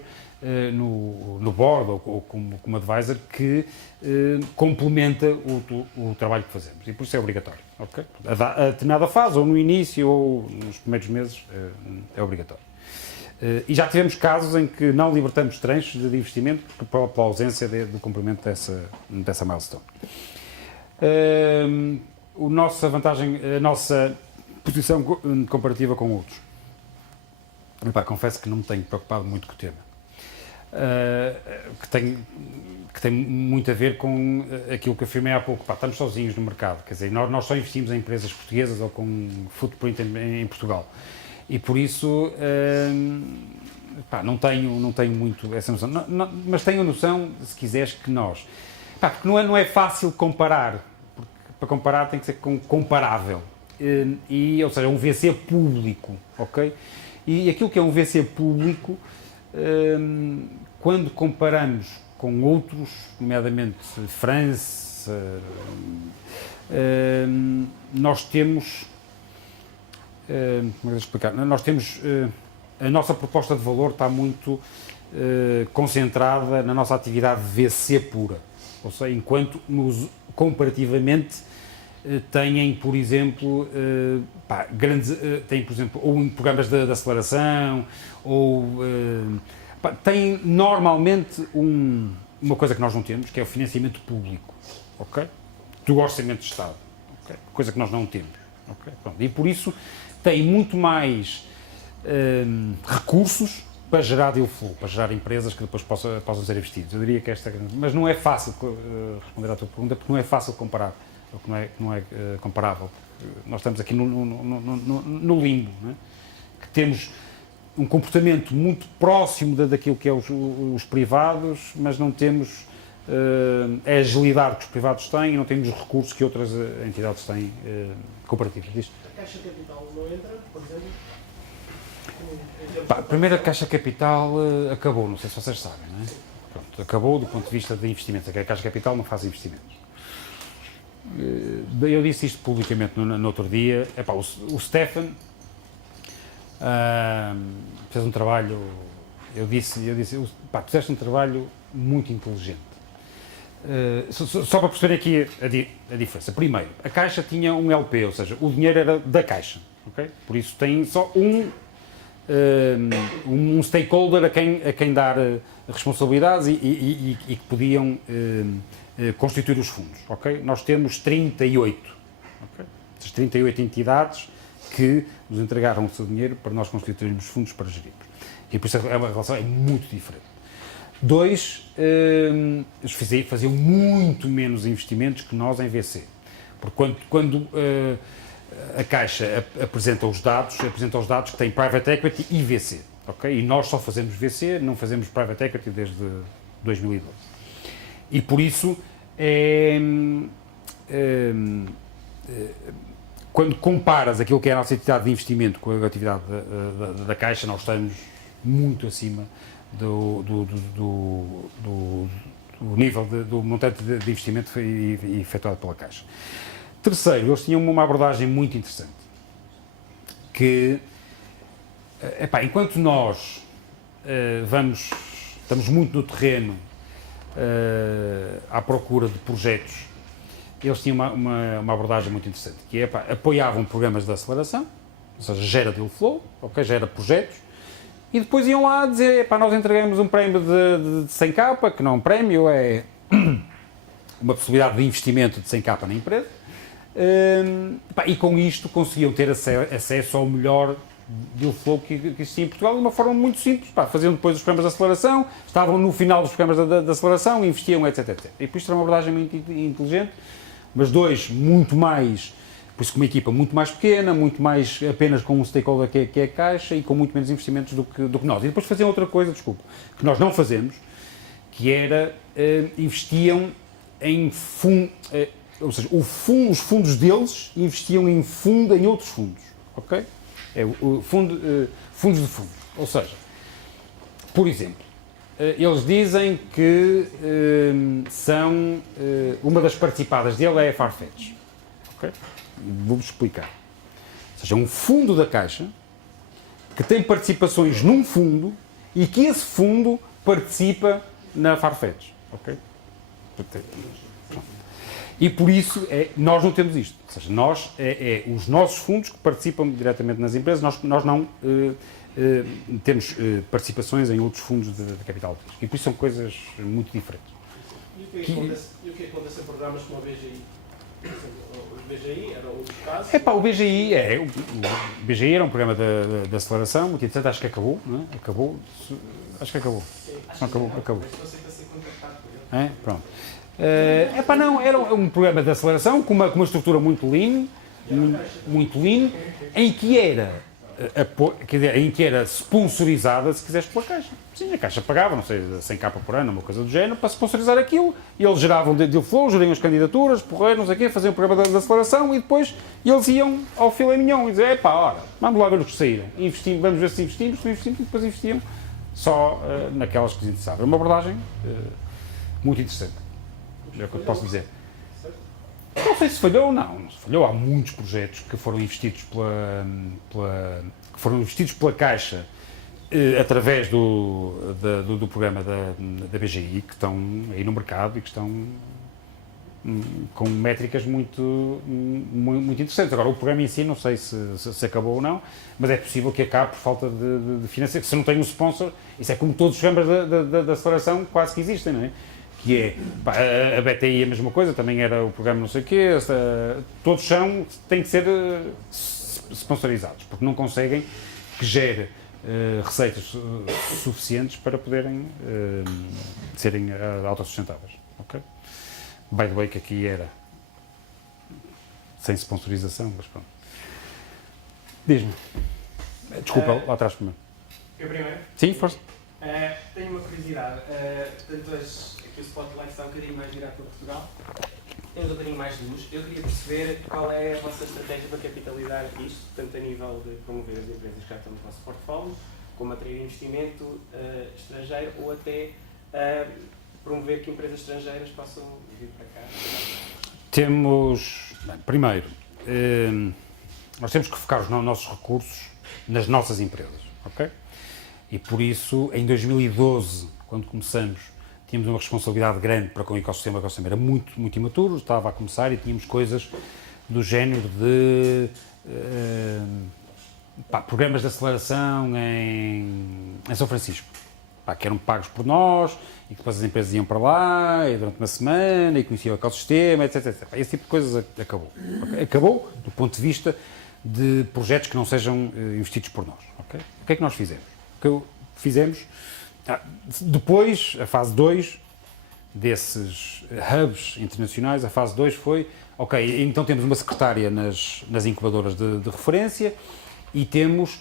no board ou como advisor, que complementa o trabalho que fazemos. E por isso é obrigatório. Okay? A determinada fase, ou no início, ou nos primeiros meses, é obrigatório. E já tivemos casos em que não libertamos tranches de investimento pela ausência do cumprimento dessa milestone. A nossa vantagem, a nossa posição comparativa com outros. Confesso que não me tenho preocupado muito com o tema. Que tem muito a ver com aquilo que afirmei há pouco. Estamos sozinhos no mercado. Quer dizer, nós só investimos em empresas portuguesas ou com footprint em Portugal. E por isso não tenho muito essa noção. Mas tenho a noção, se quiseres, que nós... porque não é fácil comparar. Porque para comparar tem que ser comparável. Ou seja, um VC público, ok? E aquilo que é um VC público, quando comparamos com outros, nomeadamente França, nós temos... como é que explicar? Nós temos... a nossa proposta de valor está muito concentrada na nossa atividade VC pura. Ou seja, enquanto comparativamente têm, por exemplo, têm, por exemplo, ou em programas de aceleração, ou têm normalmente uma coisa que nós não temos, que é o financiamento público, ok? Do orçamento de Estado, okay? Coisa que nós não temos, okay? Pronto. E por isso têm muito mais recursos para gerar deal flow, para gerar empresas que depois possam ser investidas. Eu diria que mas não é fácil responder à tua pergunta, porque não é fácil comparar, ou que não é comparável. Nós estamos aqui no limbo, não é? Que temos um comportamento muito próximo daquilo que é os privados, mas não temos a agilidade que os privados têm e não temos os recursos que outras entidades têm comparativos. A Caixa Capital não entra, por exemplo? A primeira Caixa Capital acabou, não sei se vocês sabem, não é? Pronto, acabou do ponto de vista de investimentos. A Caixa Capital não faz investimentos. Eu disse isto publicamente no outro dia. O Stefan fez um trabalho, eu disse, tu fizeste um trabalho muito inteligente. Só para perceber aqui a diferença. Primeiro, a Caixa tinha um LP, ou seja, o dinheiro era da Caixa, okay? Por isso tem só um stakeholder a quem dar responsabilidades e que podiam constituir os fundos, ok? Nós temos 38, okay? Essas 38 entidades que nos entregaram o seu dinheiro para nós constituirmos fundos para gerirmos. E por isso a relação é muito diferente. 2, eles faziam muito menos investimentos que nós em VC. Porque quando a Caixa apresenta os dados que têm Private Equity e VC, ok? E nós só fazemos VC, não fazemos Private Equity desde 2012. E por isso, quando comparas aquilo que é a nossa atividade de investimento com a atividade da Caixa, nós estamos muito acima do nível do montante de investimento efetuado pela Caixa. Terceiro, eles tinham uma abordagem muito interessante, que, enquanto nós estamos muito no terreno à procura de projetos, eles tinham uma abordagem muito interessante, que é, apoiavam programas de aceleração, ou seja, gera deal flow, okay, gera projetos, e depois iam lá dizer, epá, nós entregamos um prémio de 100k, que não é um prémio, é uma possibilidade de investimento de 100k na empresa, e com isto conseguiam ter acesso ao melhor deal flow que existia em Portugal de uma forma muito simples, faziam depois os programas de aceleração, estavam no final dos programas de aceleração, investiam, etc, etc. E por isto era uma abordagem muito inteligente, mas muito mais, por isso com uma equipa muito mais pequena, muito mais apenas com um stakeholder que é a Caixa e com muito menos investimentos do que nós. E depois faziam outra coisa, desculpe, que nós não fazemos, que era, investiam em fundo, ou seja, os fundos deles investiam em outros fundos, ok? Fundos de fundos. Ou seja, por exemplo, eles dizem que são, uma das participadas dele é a Farfetch, ok? Vou-vos explicar. Ou seja, um fundo da Caixa que tem participações num fundo e que esse fundo participa na Farfetch, ok? E por isso nós não temos isto. Ou seja, os nossos fundos que participam diretamente nas empresas, nós não temos participações em outros fundos de capital de risco. E por isso são coisas muito diferentes. E o que acontece em programas como o BGI? O BGI era outro caso? O BGI era um programa de aceleração, muito interessante, acho que acabou, não é? Acabou. Acho que acabou. Acabou. Pronto. Não, era um programa de aceleração com uma estrutura muito lean, em que era sponsorizada, se quiseres, pela Caixa. Sim, a Caixa pagava, não sei, 100k por ano, uma coisa do género, para sponsorizar aquilo, e eles geravam deal flow, geriam as candidaturas, porreiro, não sei o quê, faziam um programa de aceleração, e depois eles iam ao filé mignon e diziam, ora, vamos lá ver os que saíram, vamos ver se investimos, e depois investiam só naquelas que lhes interessavam. É uma abordagem muito interessante. É o que eu posso dizer. Não sei se falhou ou não se falhou. Há muitos projetos que foram investidos pela Caixa através do programa da BGI, que estão aí no mercado e que estão com métricas muito interessantes. Agora, o programa em si, não sei se acabou ou não, mas é possível que acabe por falta de financiamento. Se não tem um sponsor, isso é como todos os programas da aceleração quase que existem, não é? Que é, a BTI é a mesma coisa, também era o programa não sei o quê, todos têm que ser sponsorizados, porque não conseguem que gere receitas suficientes para poderem serem autossustentáveis, ok? By the way, que aqui era sem sponsorização, mas pronto. Diz-me. Desculpa, lá atrás primeiro. Eu primeiro? Sim, força. Tenho uma curiosidade. Portanto, aqui o Spotlight está um bocadinho mais virado para Portugal. Temos um bocadinho mais de luz. Eu queria perceber qual é a vossa estratégia para capitalizar isto, tanto a nível de promover as empresas que já estão no vosso portfólio, como atrair investimento estrangeiro ou até promover que empresas estrangeiras possam vir para cá. Primeiro, nós temos que focar os nossos recursos nas nossas empresas, ok? E por isso, em 2012, quando começamos, tínhamos uma responsabilidade grande para com o ecossistema. O ecossistema era muito imaturo, estava a começar e tínhamos coisas do género de programas de aceleração em São Francisco, que eram pagos por nós e que depois as empresas iam para lá e durante uma semana e conheciam o ecossistema, etc. Esse tipo de coisas acabou. Okay? Acabou do ponto de vista de projetos que não sejam investidos por nós. Okay? O que é que nós fizemos? O que fizemos? Depois, a fase 2 desses hubs internacionais, a fase 2 foi, ok, então temos uma secretária nas incubadoras de referência e temos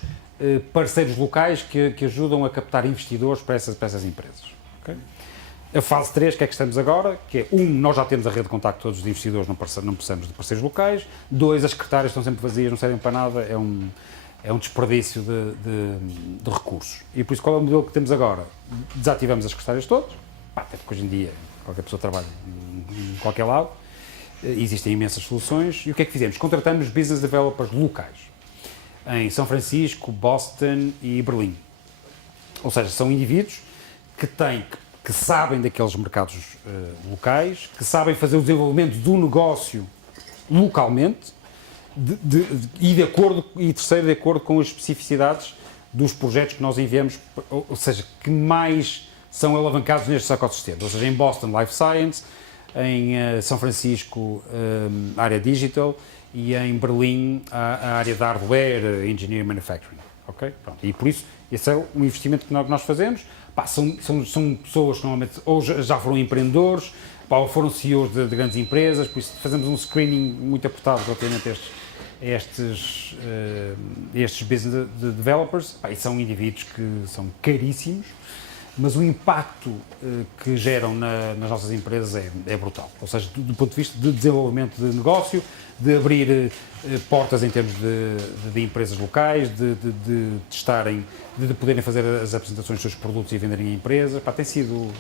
parceiros locais que ajudam a captar investidores para essas empresas. Okay? A fase 3, que é que estamos agora, que é, nós já temos a rede de contacto de todos os investidores, não precisamos de parceiros locais. 2, as secretárias estão sempre vazias, não servem para nada, é um desperdício de recursos. E por isso, qual é o modelo que temos agora? Desativamos as secretárias todas, até porque hoje em dia qualquer pessoa trabalha em qualquer lado, existem imensas soluções, e o que é que fizemos? Contratamos business developers locais, em São Francisco, Boston e Berlim. Ou seja, são indivíduos que sabem daqueles mercados locais, que sabem fazer o desenvolvimento do negócio localmente, e terceiro, de acordo com as especificidades dos projetos que nós enviamos, ou seja, que mais são alavancados nestes ecossistemas, ou seja, em Boston, Life Science, em São Francisco, a área Digital, e em Berlim, a área de Hardware, Engineering e Manufacturing. Okay? Pronto. E por isso, esse é um investimento que nós fazemos. Pá, são pessoas que normalmente ou já foram empreendedores, pá, ou foram CEOs de grandes empresas, por isso fazemos um screening muito apertado relativamente a estes business developers. Pá, e são indivíduos que são caríssimos, mas o impacto que geram nas nossas empresas é brutal. Ou seja, do ponto de vista de desenvolvimento de negócio, de abrir portas em termos de empresas locais, de testarem, de poderem fazer as apresentações dos seus produtos e venderem em empresas, pá, tem sido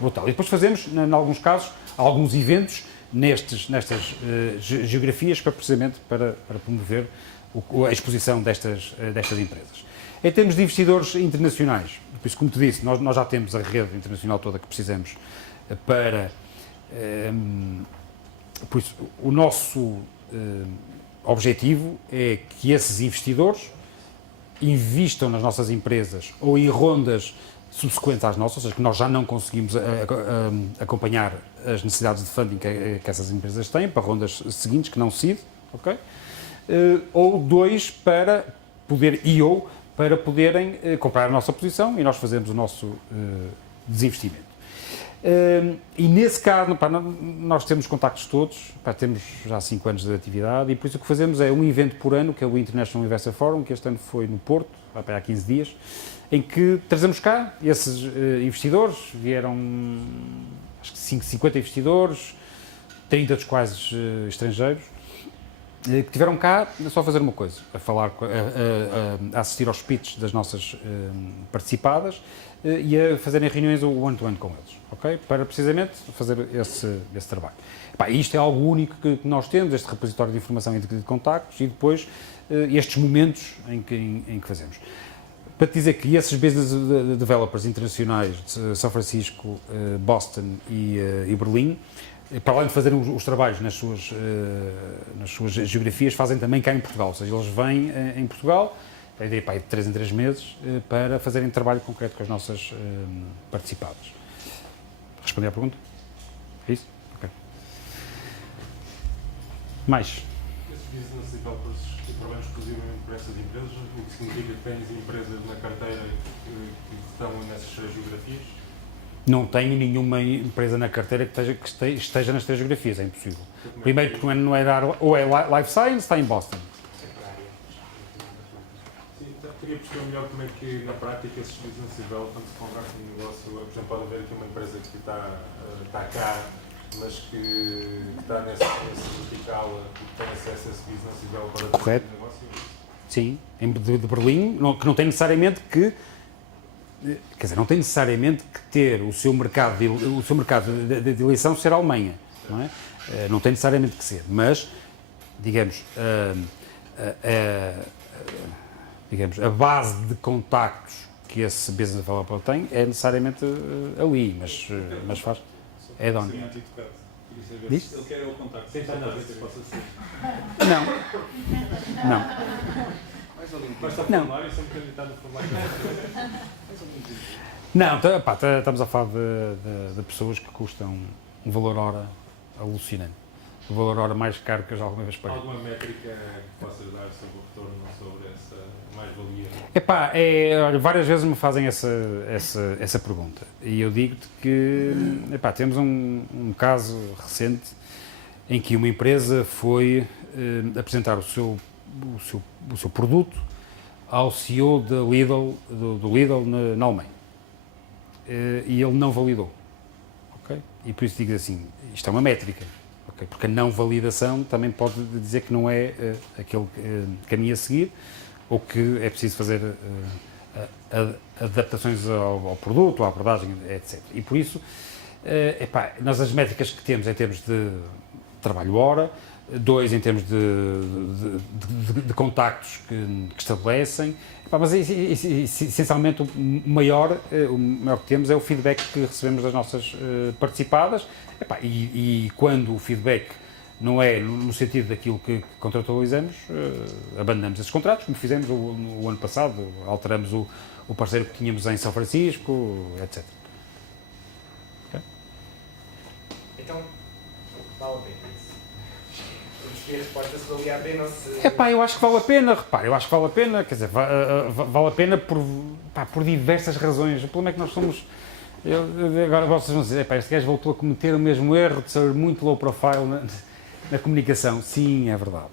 brutal. E depois fazemos, em alguns casos, alguns eventos nestas geografias precisamente para promover a exposição destas empresas. Em termos de investidores internacionais, por isso, como te disse, nós já temos a rede internacional toda que precisamos para... Por isso, o nosso objetivo é que esses investidores investam nas nossas empresas ou em rondas subsequentes às nossas, ou seja, que nós já não conseguimos acompanhar as necessidades de funding que essas empresas têm, para rondas seguintes, que não seed, ok? Ou dois, para poderem comprar a nossa posição e nós fazemos o nosso desinvestimento. E nesse caso, pá, nós temos contactos todos, pá, temos já 5 anos de atividade e por isso o que fazemos é um evento por ano, que é o International Investor Forum, que este ano foi no Porto, há 15 dias, em que trazemos cá esses investidores, vieram acho que 50 investidores, 30 dos quais estrangeiros, que tiveram cá só a fazer uma coisa, a assistir aos pitches das nossas participadas e a fazerem reuniões one-to-one com eles, ok? Para precisamente fazer esse trabalho. Epá, isto é algo único que nós temos, este repositório de informação e de contactos e depois estes momentos em que fazemos. Para te dizer que esses business developers internacionais de São Francisco, Boston e Berlim, para além de fazerem os trabalhos nas suas geografias, fazem também cá em Portugal, ou seja, eles vêm em Portugal, a ideia é de 3 em 3 meses, para fazerem trabalho concreto com as nossas participadas. Respondi à pergunta? É isso? Ok. Mais? Esses business developers que trabalham exclusivamente por essas empresas, o que significa que tens empresas na carteira que estão nessas 3 geografias? Não tenho nenhuma empresa na carteira que esteja nas 3 geografias, é impossível. Primeiro porque não é ou é Life Science, está em Boston. Sim, queria perceber melhor como é que na prática esses business development se convertem em negócio. Por exemplo, pode haver aqui uma empresa que está cá, mas que está nesse vertical e que tem acesso a esse business developer a Correto. negócio. Sim, de Berlim, que não tem necessariamente que... Quer dizer, não tem necessariamente que ter o seu mercado de eleição ser a Alemanha, não é? Não tem necessariamente que ser, mas, digamos, a base de contactos que esse business developer tem é necessariamente ali, mas faz, é de onde? Diz? Ele quer o contacto. Sim, está na rede, possa ser. Não. Basta o Não. formulário, sempre candidato no formulário. Não, estamos a falar de pessoas que custam um valor hora alucinante. O valor hora mais caro que eu já alguma vez paguei. Alguma métrica que possas dar sobre o retorno, sobre essa mais-valia? Olha, várias vezes me fazem essa pergunta e eu digo-te que temos um caso recente em que uma empresa foi apresentar o seu produto ao CEO do Lidl na Alemanha. E ele não validou. Okay? E por isso digo assim, isto é uma métrica. Okay? Porque a não validação também pode dizer que não é aquele caminho a seguir ou que é preciso fazer adaptações ao produto, à abordagem, etc. E por isso, nós as métricas que temos em termos de trabalho-hora, 2 em termos de contactos que estabelecem, mas essencialmente o maior que temos é o feedback que recebemos das nossas participadas, e quando o feedback não é no sentido daquilo que contratualizamos, abandonamos esses contratos, como fizemos no ano passado, alteramos o parceiro que tínhamos em São Francisco, etc. Okay? Então, vale a pena isso. A resposta se valia a pena ou se... Eu acho que vale a pena, repare, eu acho que vale a pena, quer dizer, vale a pena por diversas razões. O problema é que nós somos... agora vocês vão dizer, este gajo voltou a cometer o mesmo erro de ser muito low profile na comunicação. Sim, é verdade,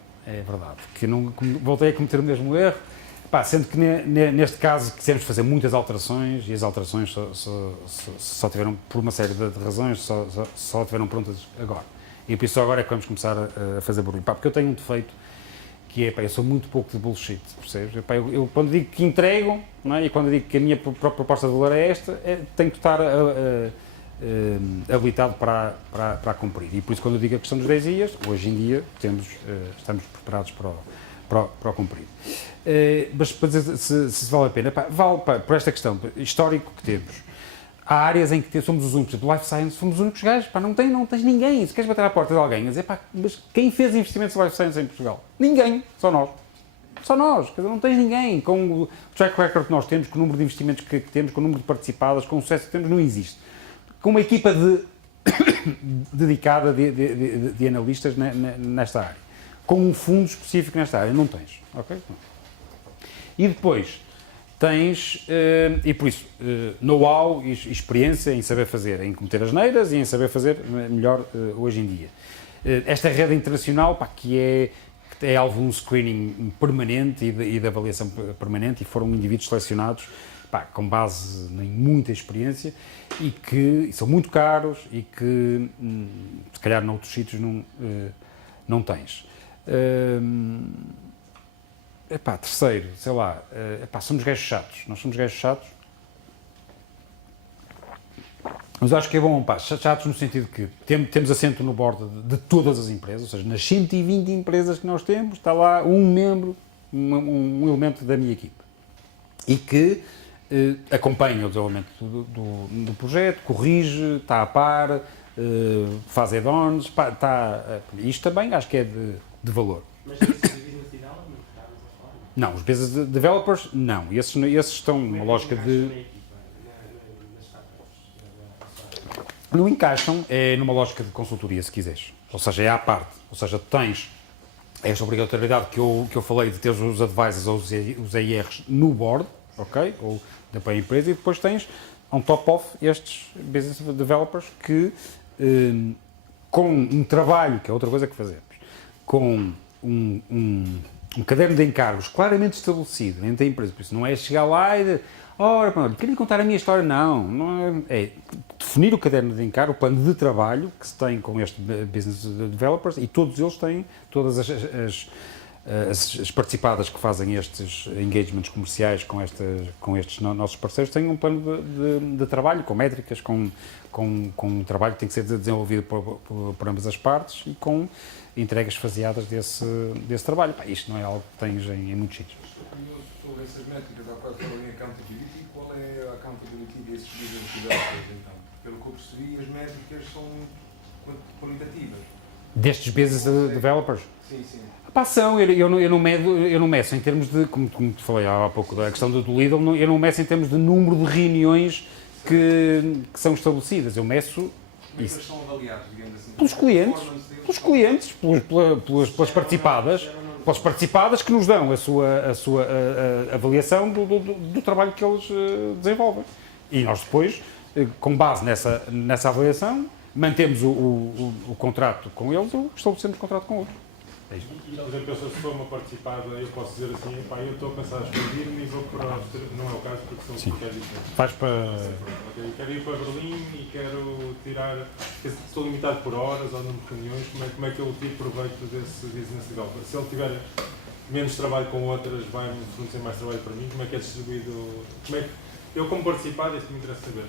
porque não voltei a cometer o mesmo erro, sendo que neste caso quisemos fazer muitas alterações e as alterações só tiveram, por uma série de razões, só tiveram prontas agora. E por isso agora é que vamos começar a fazer barulho. Porque eu tenho um defeito que é, eu sou muito pouco de bullshit, percebes? Eu quando digo que entrego, não é? E quando digo que a minha proposta de valor é esta, tenho que estar habilitado para cumprir. E por isso quando eu digo a questão dos 10 dias, hoje em dia estamos preparados para o cumprir. Mas para dizer se vale a pena, vale por esta questão histórico que temos. Há áreas em que somos os únicos, por exemplo, Life Science, somos os únicos gajos, não tens ninguém. Se queres bater à porta de alguém a dizer, mas quem fez investimentos em Life Science em Portugal? Ninguém, só nós. Só nós, quer dizer, não tens ninguém. Com o track record que nós temos, com o número de investimentos que temos, com o número de participadas, com o sucesso que temos, não existe. Com uma equipa dedicada de analistas nesta área. Com um fundo específico nesta área, não tens. Ok? E depois... tens, e por isso, know-how e experiência em saber fazer, em cometer as neiras e em saber fazer melhor hoje em dia. Esta rede internacional, que é alvo de um screening permanente e de avaliação permanente, e foram indivíduos selecionados com base em muita experiência e que são muito caros e que, se calhar, noutros sítios não tens. Terceiro, sei lá, somos gajos chatos, nós somos gajos chatos, mas acho que é bom, chatos no sentido que temos assento no board de todas as empresas, ou seja, nas 120 empresas que nós temos, está lá um membro, um elemento da minha equipa, e que acompanha o desenvolvimento do projeto, corrige, está a par, faz add-ons, isto também acho que é de valor. Mas isso é business development? Não, os business developers, não. Esses estão numa lógica de... Não encaixam, é numa lógica de consultoria, se quiseres. Ou seja, é à parte. Ou seja, tens esta obrigatoriedade que eu falei de ter os advisors ou os AIRs no board, ok? Ou da própria empresa, e depois tens, on top of, estes business developers que, com um trabalho, que é outra coisa que fazemos, com um caderno de encargos claramente estabelecido dentro da empresa, por isso não é chegar lá e dizer, ora, queria contar a minha história, não é definir o caderno de encargo, o plano de trabalho que se tem com estes business developers, e todos eles têm, todas as participadas que fazem estes engagements comerciais com estes nossos parceiros têm um plano de trabalho, com métricas, com um trabalho que tem que ser desenvolvido por ambas as partes e com entregas faseadas desse trabalho. Isto não é algo que tens em muitos sítios. Sobre essas métricas, há bocado falou em accountability, qual é a accountability desses business developers, então? Pelo que eu percebi, as métricas são qualitativas. Destes business developers? Sim, sim. São, eu não meço em termos de, como te falei há pouco, da questão do Lidl, eu não meço em termos de número de reuniões que são estabelecidas, eu meço isso. São avaliados, digamos assim, Pelos clientes, pelas participadas que nos dão a sua avaliação do trabalho que eles desenvolvem. E nós depois, com base nessa avaliação, mantemos o contrato com eles ou estabelecemos o contrato com outros. Por exemplo, se for uma participada, eu posso dizer assim, eu estou a pensar em expandir-me e vou para... Não é o caso, porque são locais diferentes. Faz para... Okay, quero ir para Berlim e quero tirar... Estou limitado por horas ou número de reuniões, como é que eu tiro proveito desse business developer? Se ele tiver menos trabalho com outras, vai-me fornecer mais trabalho para mim? Como é que é distribuído? Eu, como participado, isso me interessa saber.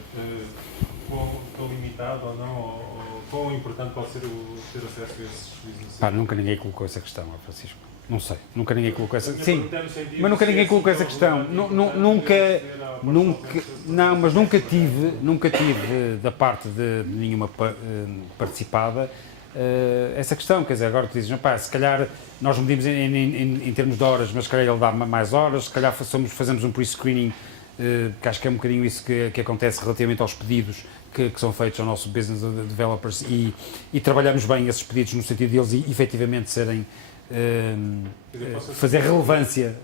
Estou limitado ou não? Ou quão importante pode ser ter acesso a esses business? Nunca ninguém colocou essa questão, Francisco. Não sei. Nunca ninguém colocou essa... Sim, mas nunca ninguém colocou essa questão. Mas nunca tive da parte de nenhuma participada essa questão, quer dizer, agora tu dizes, pá, se calhar nós medimos em termos de horas, mas se calhar ele dá mais horas, se calhar fazemos um pre-screening, que acho que é um bocadinho isso que acontece relativamente aos pedidos que são feitos ao nosso business developers e trabalhamos bem esses pedidos no sentido de eles efetivamente serem, fazer relevância.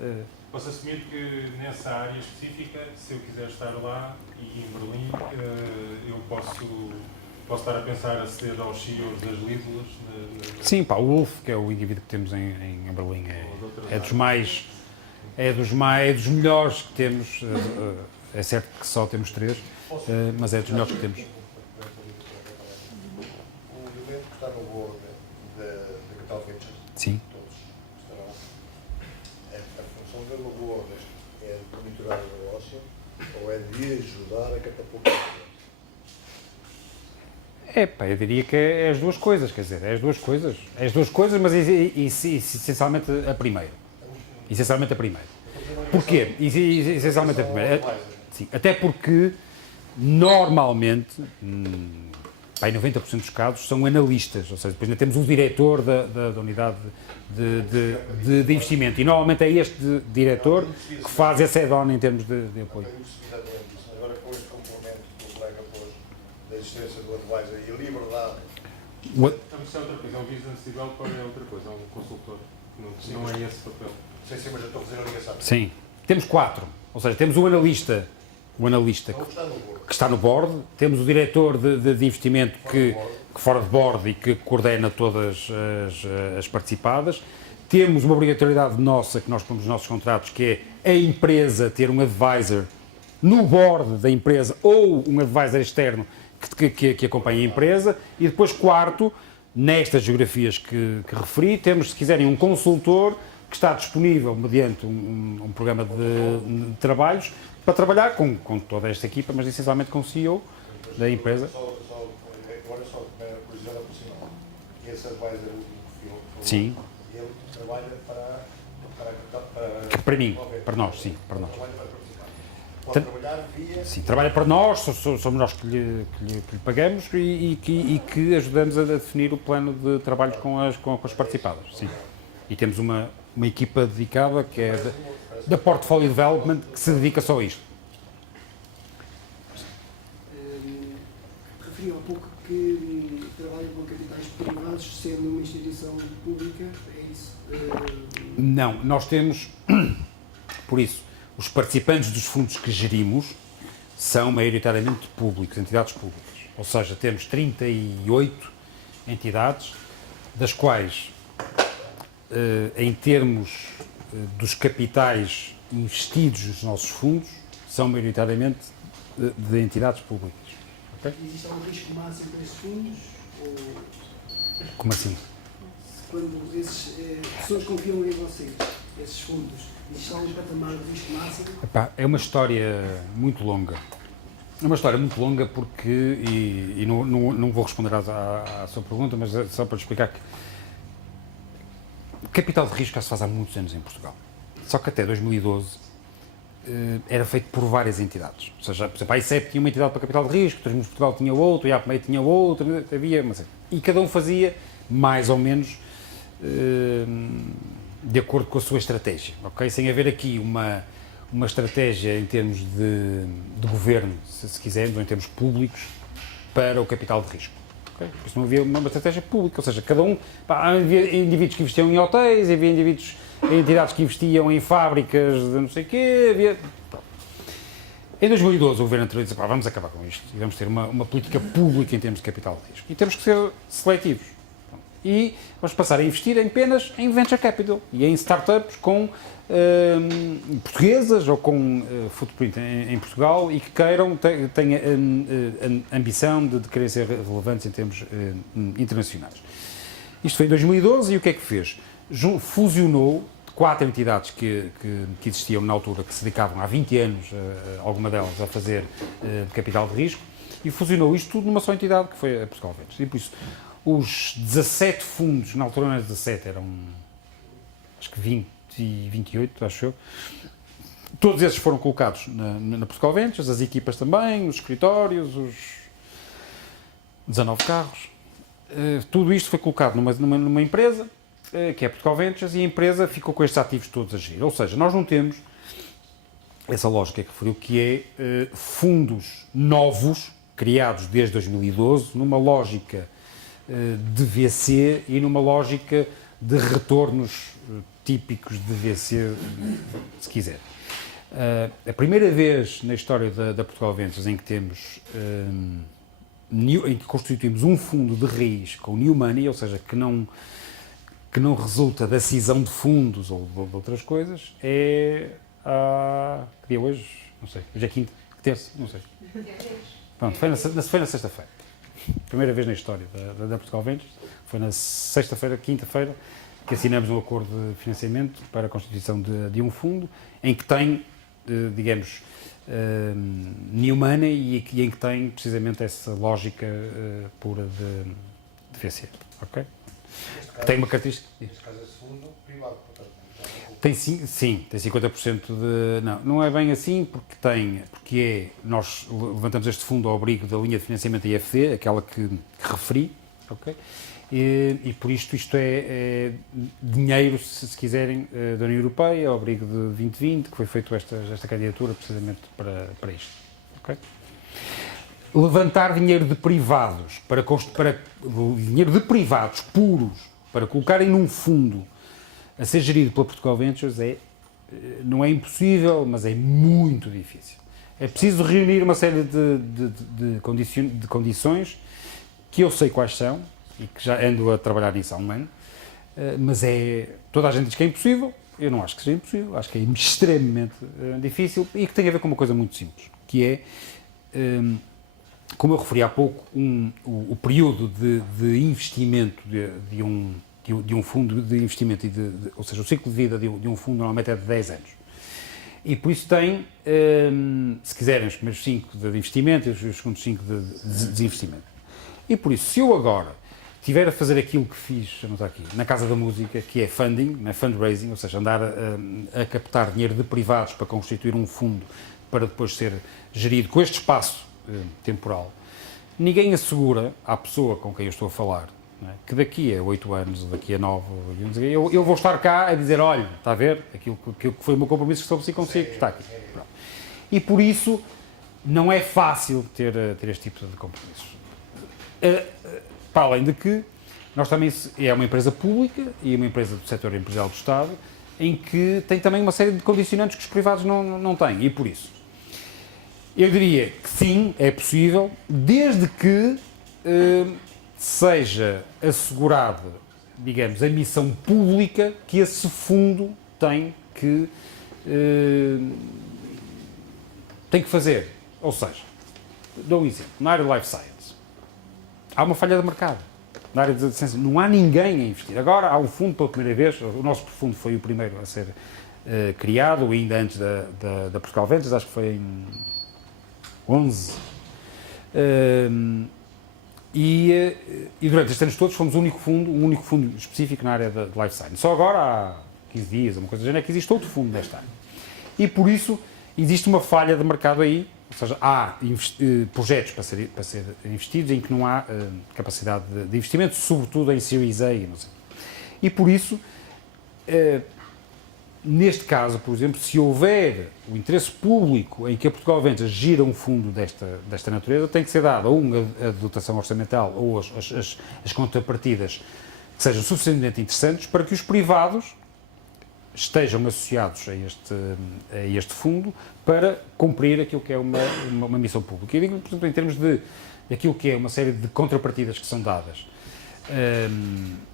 Posso assumir que nessa área específica, se eu quiser estar lá e em Berlim, eu posso estar a pensar a ceder aos CEOs das Lidlas? Sim, pá, o Wolf, que é o indivíduo que temos em Berlim, é dos melhores que temos. É certo que só temos 3, mas é dos melhores que temos. O evento que está no board da Capital Ventures, Sim. todos estarão. A função do board é de monitorar o negócio ou é de ajudar a catapultar? Eu diria que é as duas coisas, quer dizer, é as duas coisas, mas essencialmente a primeira. Essencialmente a primeira. Porquê? Essencialmente a primeira. Sim, até porque, normalmente, em 90% dos casos, são analistas, ou seja, depois ainda temos o diretor da unidade de investimento e normalmente é este diretor que faz esse add-on em termos de apoio. Agora com este complemento que o colega pôs da existência do advisor e a liberdade. Então isso é outra coisa, é um business developer, é outra coisa, é um consultor, não é esse papel. Sim, mas eu estou a fazer a ligação. Sim, temos 4, ou seja, temos o analista que está no board, temos o diretor de investimento que fora de board e que coordena todas as participadas, temos uma obrigatoriedade nossa, que nós pomos nos nossos contratos, que é a empresa ter um advisor no board da empresa ou um advisor externo que acompanhe a empresa, e depois quarto, nestas geografias que referi, temos, se quiserem, um consultor que está disponível mediante um programa de trabalhos para trabalhar com toda esta equipa, mas essencialmente com o CEO da empresa. Agora só uma curiosidade aproximada. Esse advisor último que Sim. ele trabalha Para mim, para nós, sim, para nós. Trabalha para participar. Pode trabalhar via... Sim, trabalha para nós, somos nós que lhe pagamos e que ajudamos a definir o plano de trabalho com as participadas, sim. E temos uma equipa dedicada que é da Portfolio Development que se dedica só a isto. Referiu há pouco que trabalha com capitais privados, sendo uma instituição pública, é isso? Não, nós temos, por isso, os participantes dos fundos que gerimos são maioritariamente públicos, entidades públicas. Ou seja, temos 38 entidades, das quais, em termos dos capitais investidos nos nossos fundos, são maioritariamente de entidades públicas. Okay? Existe algum risco máximo para estes fundos? Ou Como assim? quando essas pessoas confiam em vocês, esses fundos, existe algum patamar de risco máximo? Epá, é uma história muito longa. É uma história muito longa porque, e não vou responder à sua pergunta, mas é só para te explicar que capital de risco já se faz há muitos anos em Portugal. Só que até 2012 era feito por várias entidades. Ou seja, por exemplo, a ICEP tinha uma entidade para capital de risco, o Turismo de Portugal tinha outro, o IAPMEI tinha outro, havia, mas, e cada um fazia mais ou menos de acordo com a sua estratégia, ok? Sem haver aqui uma estratégia em termos de governo, se quisermos, ou em termos públicos, para o capital de risco. Okay? Por isso não havia uma estratégia pública, ou seja, cada um, havia indivíduos que investiam em hotéis, havia indivíduos, entidades que investiam em fábricas de não sei o quê, havia... Em 2012 o governo anterior disse, vamos acabar com isto e vamos ter uma política pública em termos de capital de risco e temos que ser seletivos. E vamos passar a investir apenas em venture capital e em startups com portuguesas ou com footprint em Portugal e que queiram, tenham a ambição de querer ser relevantes em termos internacionais. Isto foi em 2012 e o que é que fez? Fusionou 4 entidades que existiam na altura, que se dedicavam há 20 anos, alguma delas, a fazer capital de risco, e fusionou isto tudo numa só entidade, que foi a Portugal Ventures. E por isso, os 17 fundos, na altura não eram 17, eram acho que 20 e 28, acho eu, todos esses foram colocados na Portugal Ventures, as equipas também, os escritórios, os 19 carros. tudo isto foi colocado numa empresa, que é Portugal Ventures, e a empresa ficou com estes ativos todos a gerir. Ou seja, nós não temos essa lógica que referiu, que é fundos novos, criados desde 2012, numa lógica de VC e numa lógica de retornos típicos de VC, se quiser. A primeira vez na história da Portugal Ventures em que temos, em que constituímos um fundo de raiz com new money, ou seja, que não resulta da cisão de fundos ou de outras coisas, é que dia é hoje? Não sei. Hoje é quinta, terça? Não sei. Pronto, foi na sexta-feira. Primeira vez na história da Portugal Ventures. Foi na sexta-feira, quinta-feira, que assinamos um acordo de financiamento para a constituição de um fundo em que tem, digamos, new money e em que tem precisamente essa lógica pura de VC. Ok? Que tem uma característica. Neste caso, esse fundo privado, portanto. Tem sim, tem 50% de... Não é bem assim, nós levantamos este fundo ao abrigo da linha de financiamento IFD, aquela que referi, ok? E por isto é dinheiro, se quiserem, da União Europeia, ao abrigo de 2020, que foi feita esta candidatura precisamente para isto, ok? Levantar dinheiro de privados, dinheiro de privados puros, para colocarem num fundo a ser gerido pela Portugal Ventures não é impossível, mas é muito difícil. É preciso reunir uma série de condições que eu sei quais são e que já ando a trabalhar nisso há um ano, mas toda a gente diz que é impossível, eu não acho que seja impossível, acho que é extremamente difícil e que tem a ver com uma coisa muito simples, que é, como eu referi há pouco, o período de investimento de um fundo de investimento, ou seja, o ciclo de vida de um fundo normalmente é de 10 anos. E por isso tem, se quiserem, os primeiros 5 de investimento e os segundos 5 de desinvestimento. E por isso, se eu agora estiver a fazer aquilo que fiz, anotar aqui, na Casa da Música, que é funding, fundraising, ou seja, andar a captar dinheiro de privados para constituir um fundo para depois ser gerido com este espaço temporal, ninguém assegura à pessoa com quem eu estou a falar, que daqui a 8 anos, ou daqui a 9, eu vou estar cá a dizer, olha, está a ver, aquilo que foi o meu compromisso que estabeleci consigo, está aqui. Pronto. E por isso não é fácil ter este tipo de compromissos. Para além de que nós também é uma empresa pública e uma empresa do setor empresarial do Estado, em que tem também uma série de condicionantes que os privados não têm, e por isso eu diria que sim, é possível, desde que seja assegurada, digamos, a missão pública que esse fundo tem que fazer. Ou seja, dou um exemplo, na área de Life Science, há uma falha de mercado. Na área de ciência não há ninguém a investir. Agora há um fundo pela primeira vez, o nosso fundo foi o primeiro a ser criado, ainda antes da Portugal Ventures, acho que foi em 11. E durante estes anos todos fomos um único fundo específico na área de Life Science. Só agora, há 15 dias, uma coisa do género, é que existe outro fundo nesta área. E por isso existe uma falha de mercado aí, ou seja, há projetos para ser investidos em que não há capacidade de investimento, sobretudo em Series A, não sei. E por isso, neste caso, por exemplo, se houver o interesse público em que a Portugal Ventures gira um fundo desta natureza, tem que ser dada a dotação orçamental ou as contrapartidas que sejam suficientemente interessantes para que os privados estejam associados a este fundo para cumprir aquilo que é uma missão pública. E digo, por exemplo, em termos daquilo que é uma série de contrapartidas que são dadas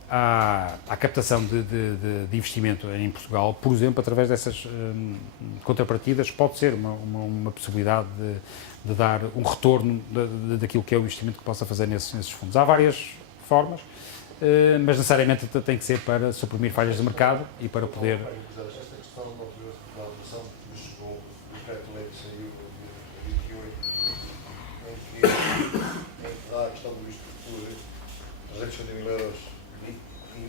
à captação de investimento em Portugal, por exemplo, através dessas contrapartidas, pode ser uma possibilidade de dar um retorno daquilo que é o investimento que possa fazer nesses fundos. Há várias formas, mas necessariamente tem que ser para suprimir falhas de mercado e para poder... Esta questão da alteração que chegou, o decreto-lei que saiu em 28, em que dá a questão do visto por 360 mil euros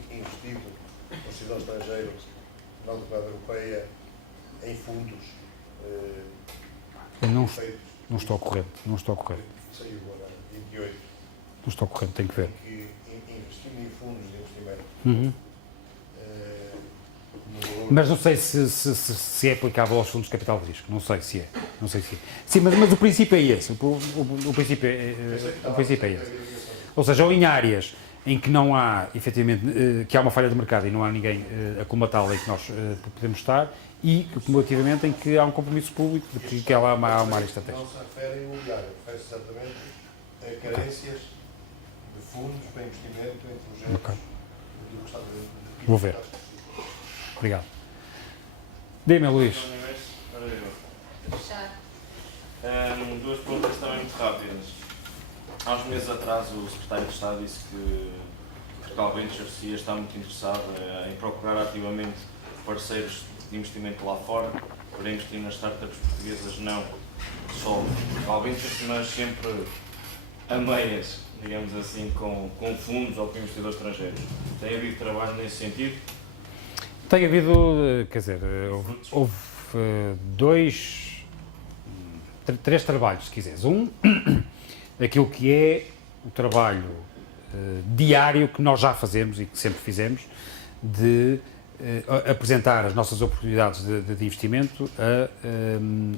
investido no cidadão estrangeiro não da União Europeia em fundos não estou ao corrente. Saiu agora, 28. Não estou correto, tenho que ver. que investindo em fundos de investimento, Uhum. no valor Mas não sei se é aplicável aos fundos de capital de risco. Não sei se é. Não sei se é. Sim, mas o princípio é esse. O princípio é esse. Ou seja, ou em áreas em que não há, efetivamente, que há uma falha de mercado e não há ninguém a comatá-la em que nós podemos estar, e, cumulativamente, em que há um compromisso público de que há uma área estratégica. não se refere a imobiliário, refere-se certamente a carências de fundos para investimento em projetos Ok. do que está a Vou ver. Obrigado. Dê-me, Luís. Duas perguntas também muito rápidas. Há uns meses atrás o Secretário de Estado disse que Portugal Ventures ia estar muito interessado em procurar ativamente parceiros de investimento lá fora para investir nas startups portuguesas, não só Portugal Ventures, mas sempre a meias, digamos assim, com fundos ou com investidores estrangeiros. Tem havido trabalho nesse sentido? Tem havido, quer dizer, houve três trabalhos, se quiseres. Aquilo que é o trabalho diário que nós já fazemos e que sempre fizemos, de apresentar as nossas oportunidades de investimento a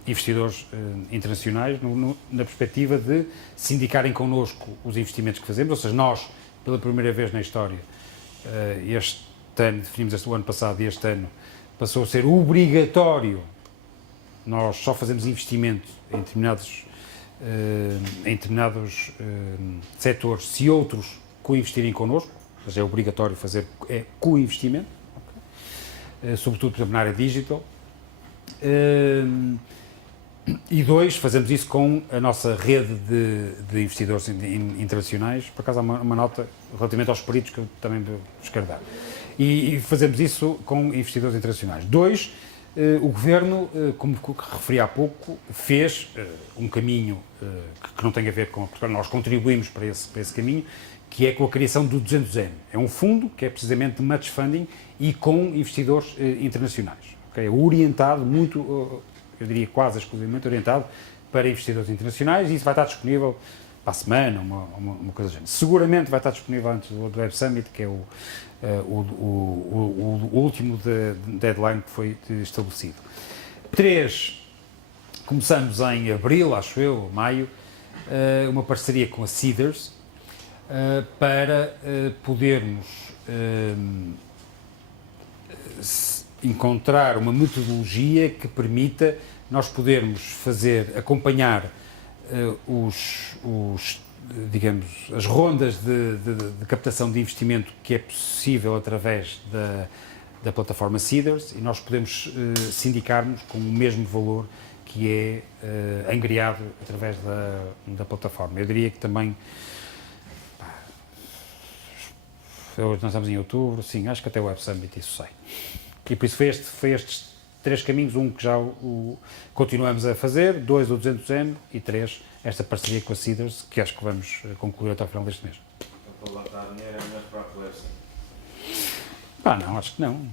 investidores internacionais, na perspectiva de sindicarem connosco os investimentos que fazemos. Ou seja, nós, pela primeira vez na história, este ano, definimos este o ano passado e este ano, passou a ser obrigatório. Nós só fazemos investimento em determinados setores se outros co-investirem connosco, ou seja, é obrigatório fazer co-investimento, okay? Sobretudo, por exemplo, na área digital. E dois, fazemos isso com a nossa rede de investidores internacionais. Por acaso há uma nota relativamente aos peritos que eu também vos quero dar. E fazemos isso com investidores internacionais. Dois, o Governo, como referi há pouco, fez um caminho que não tem a ver com Portugal. Nós contribuímos para esse caminho, que é com a criação do 200M. É um fundo que é precisamente de match funding e com investidores internacionais. Okay? É orientado muito, eu diria quase exclusivamente orientado para investidores internacionais, e isso vai estar disponível para a semana, uma coisa do género. Seguramente vai estar disponível antes do Web Summit, que é o último deadline que foi estabelecido. 3, começamos em abril, acho eu, maio, uma parceria com a Seedrs, para podermos encontrar uma metodologia que permita nós podermos acompanhar digamos, as rondas de captação de investimento que é possível através da plataforma Seedrs, e nós podemos sindicarmos com o mesmo valor que é angriado através da plataforma. Eu diria que também, hoje nós estamos em outubro, sim, acho que até o Web Summit isso sai. E por isso foi estes 3 caminhos, que já continuamos a fazer, 2 o 200M e 3 esta parceria com a Seedrs, que acho que vamos concluir até ao final deste mês. Para levantar dinheiro é melhor para a coleta? Não, acho que não.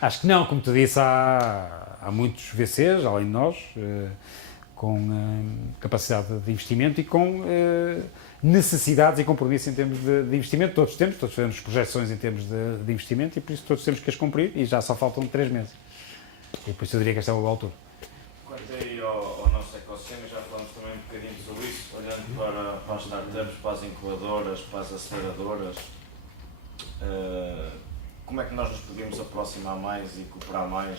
Acho que não, como te disse, há muitos VCs, além de nós, com capacidade de investimento e com necessidades e compromisso em termos de investimento. Todos fazemos projeções em termos de investimento, e por isso todos temos que as cumprir, e já só faltam 3 meses. E por isso eu diria que esta é uma boa altura. Quanto aí ao nosso ecossistema, já falamos também um bocadinho sobre isso, olhando para as startups, para as incubadoras, para as aceleradoras, como é que nós nos podemos aproximar mais e cooperar mais,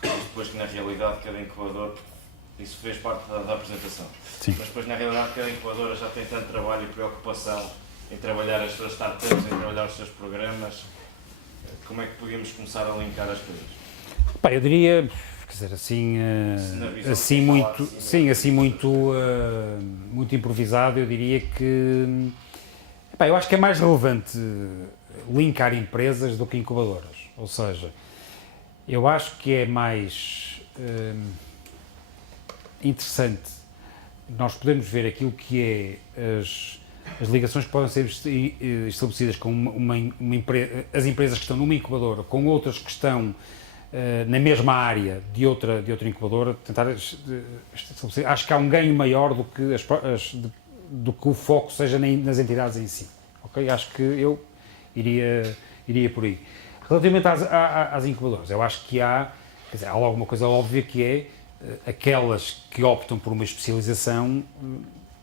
depois que na realidade cada incubador, isso fez parte da apresentação, Sim. Mas depois na realidade cada incubadora já tem tanto trabalho e preocupação em trabalhar as suas startups, em trabalhar os seus programas, como é que podíamos começar a linkar as coisas? Eu diria, quer dizer, muito improvisado, eu diria que, eu acho que é mais relevante linkar empresas do que incubadoras. Ou seja, eu acho que é mais interessante nós podermos ver aquilo que é as ligações que podem ser estabelecidas com as empresas que estão numa incubadora, com outras que estão na mesma área de outra incubadora, tentar estabelecer. Acho que há um ganho maior do que do que o foco seja nas entidades em si. Ok? Acho que eu iria por aí. Relativamente às incubadoras, eu acho que há alguma coisa óbvia que é aquelas que optam por uma especialização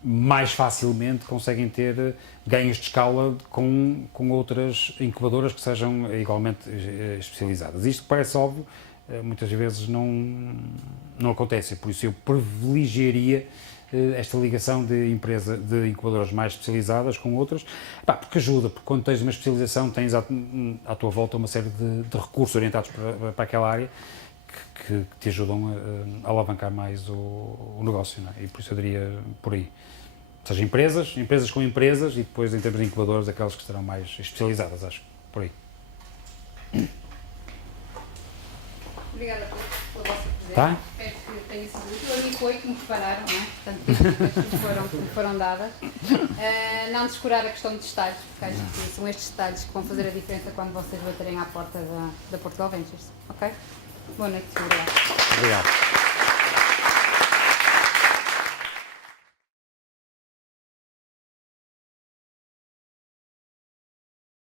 mais facilmente conseguem ter ganhos de escala com outras incubadoras que sejam igualmente especializadas. Isto parece óbvio, muitas vezes não acontece, por isso eu privilegiaria esta ligação de incubadoras mais especializadas com outras, porque ajuda, porque quando tens uma especialização tens à tua volta uma série de recursos orientados para aquela área que te ajudam a alavancar mais o negócio, não é? E por isso eu diria por aí. Ou seja, empresas com empresas e depois em termos de incubadores aquelas que estarão mais especializadas, acho, por aí. Obrigada pela vossa presença. Tá? Espero que tenha sido útil. A mim foi que me prepararam, não é? Portanto, que me foram dadas. Não descurar a questão de detalhes, porque acho que são estes detalhes que vão fazer a diferença quando vocês baterem à porta da Portugal Ventures. Ok? Boa noite. Obrigada. Obrigado.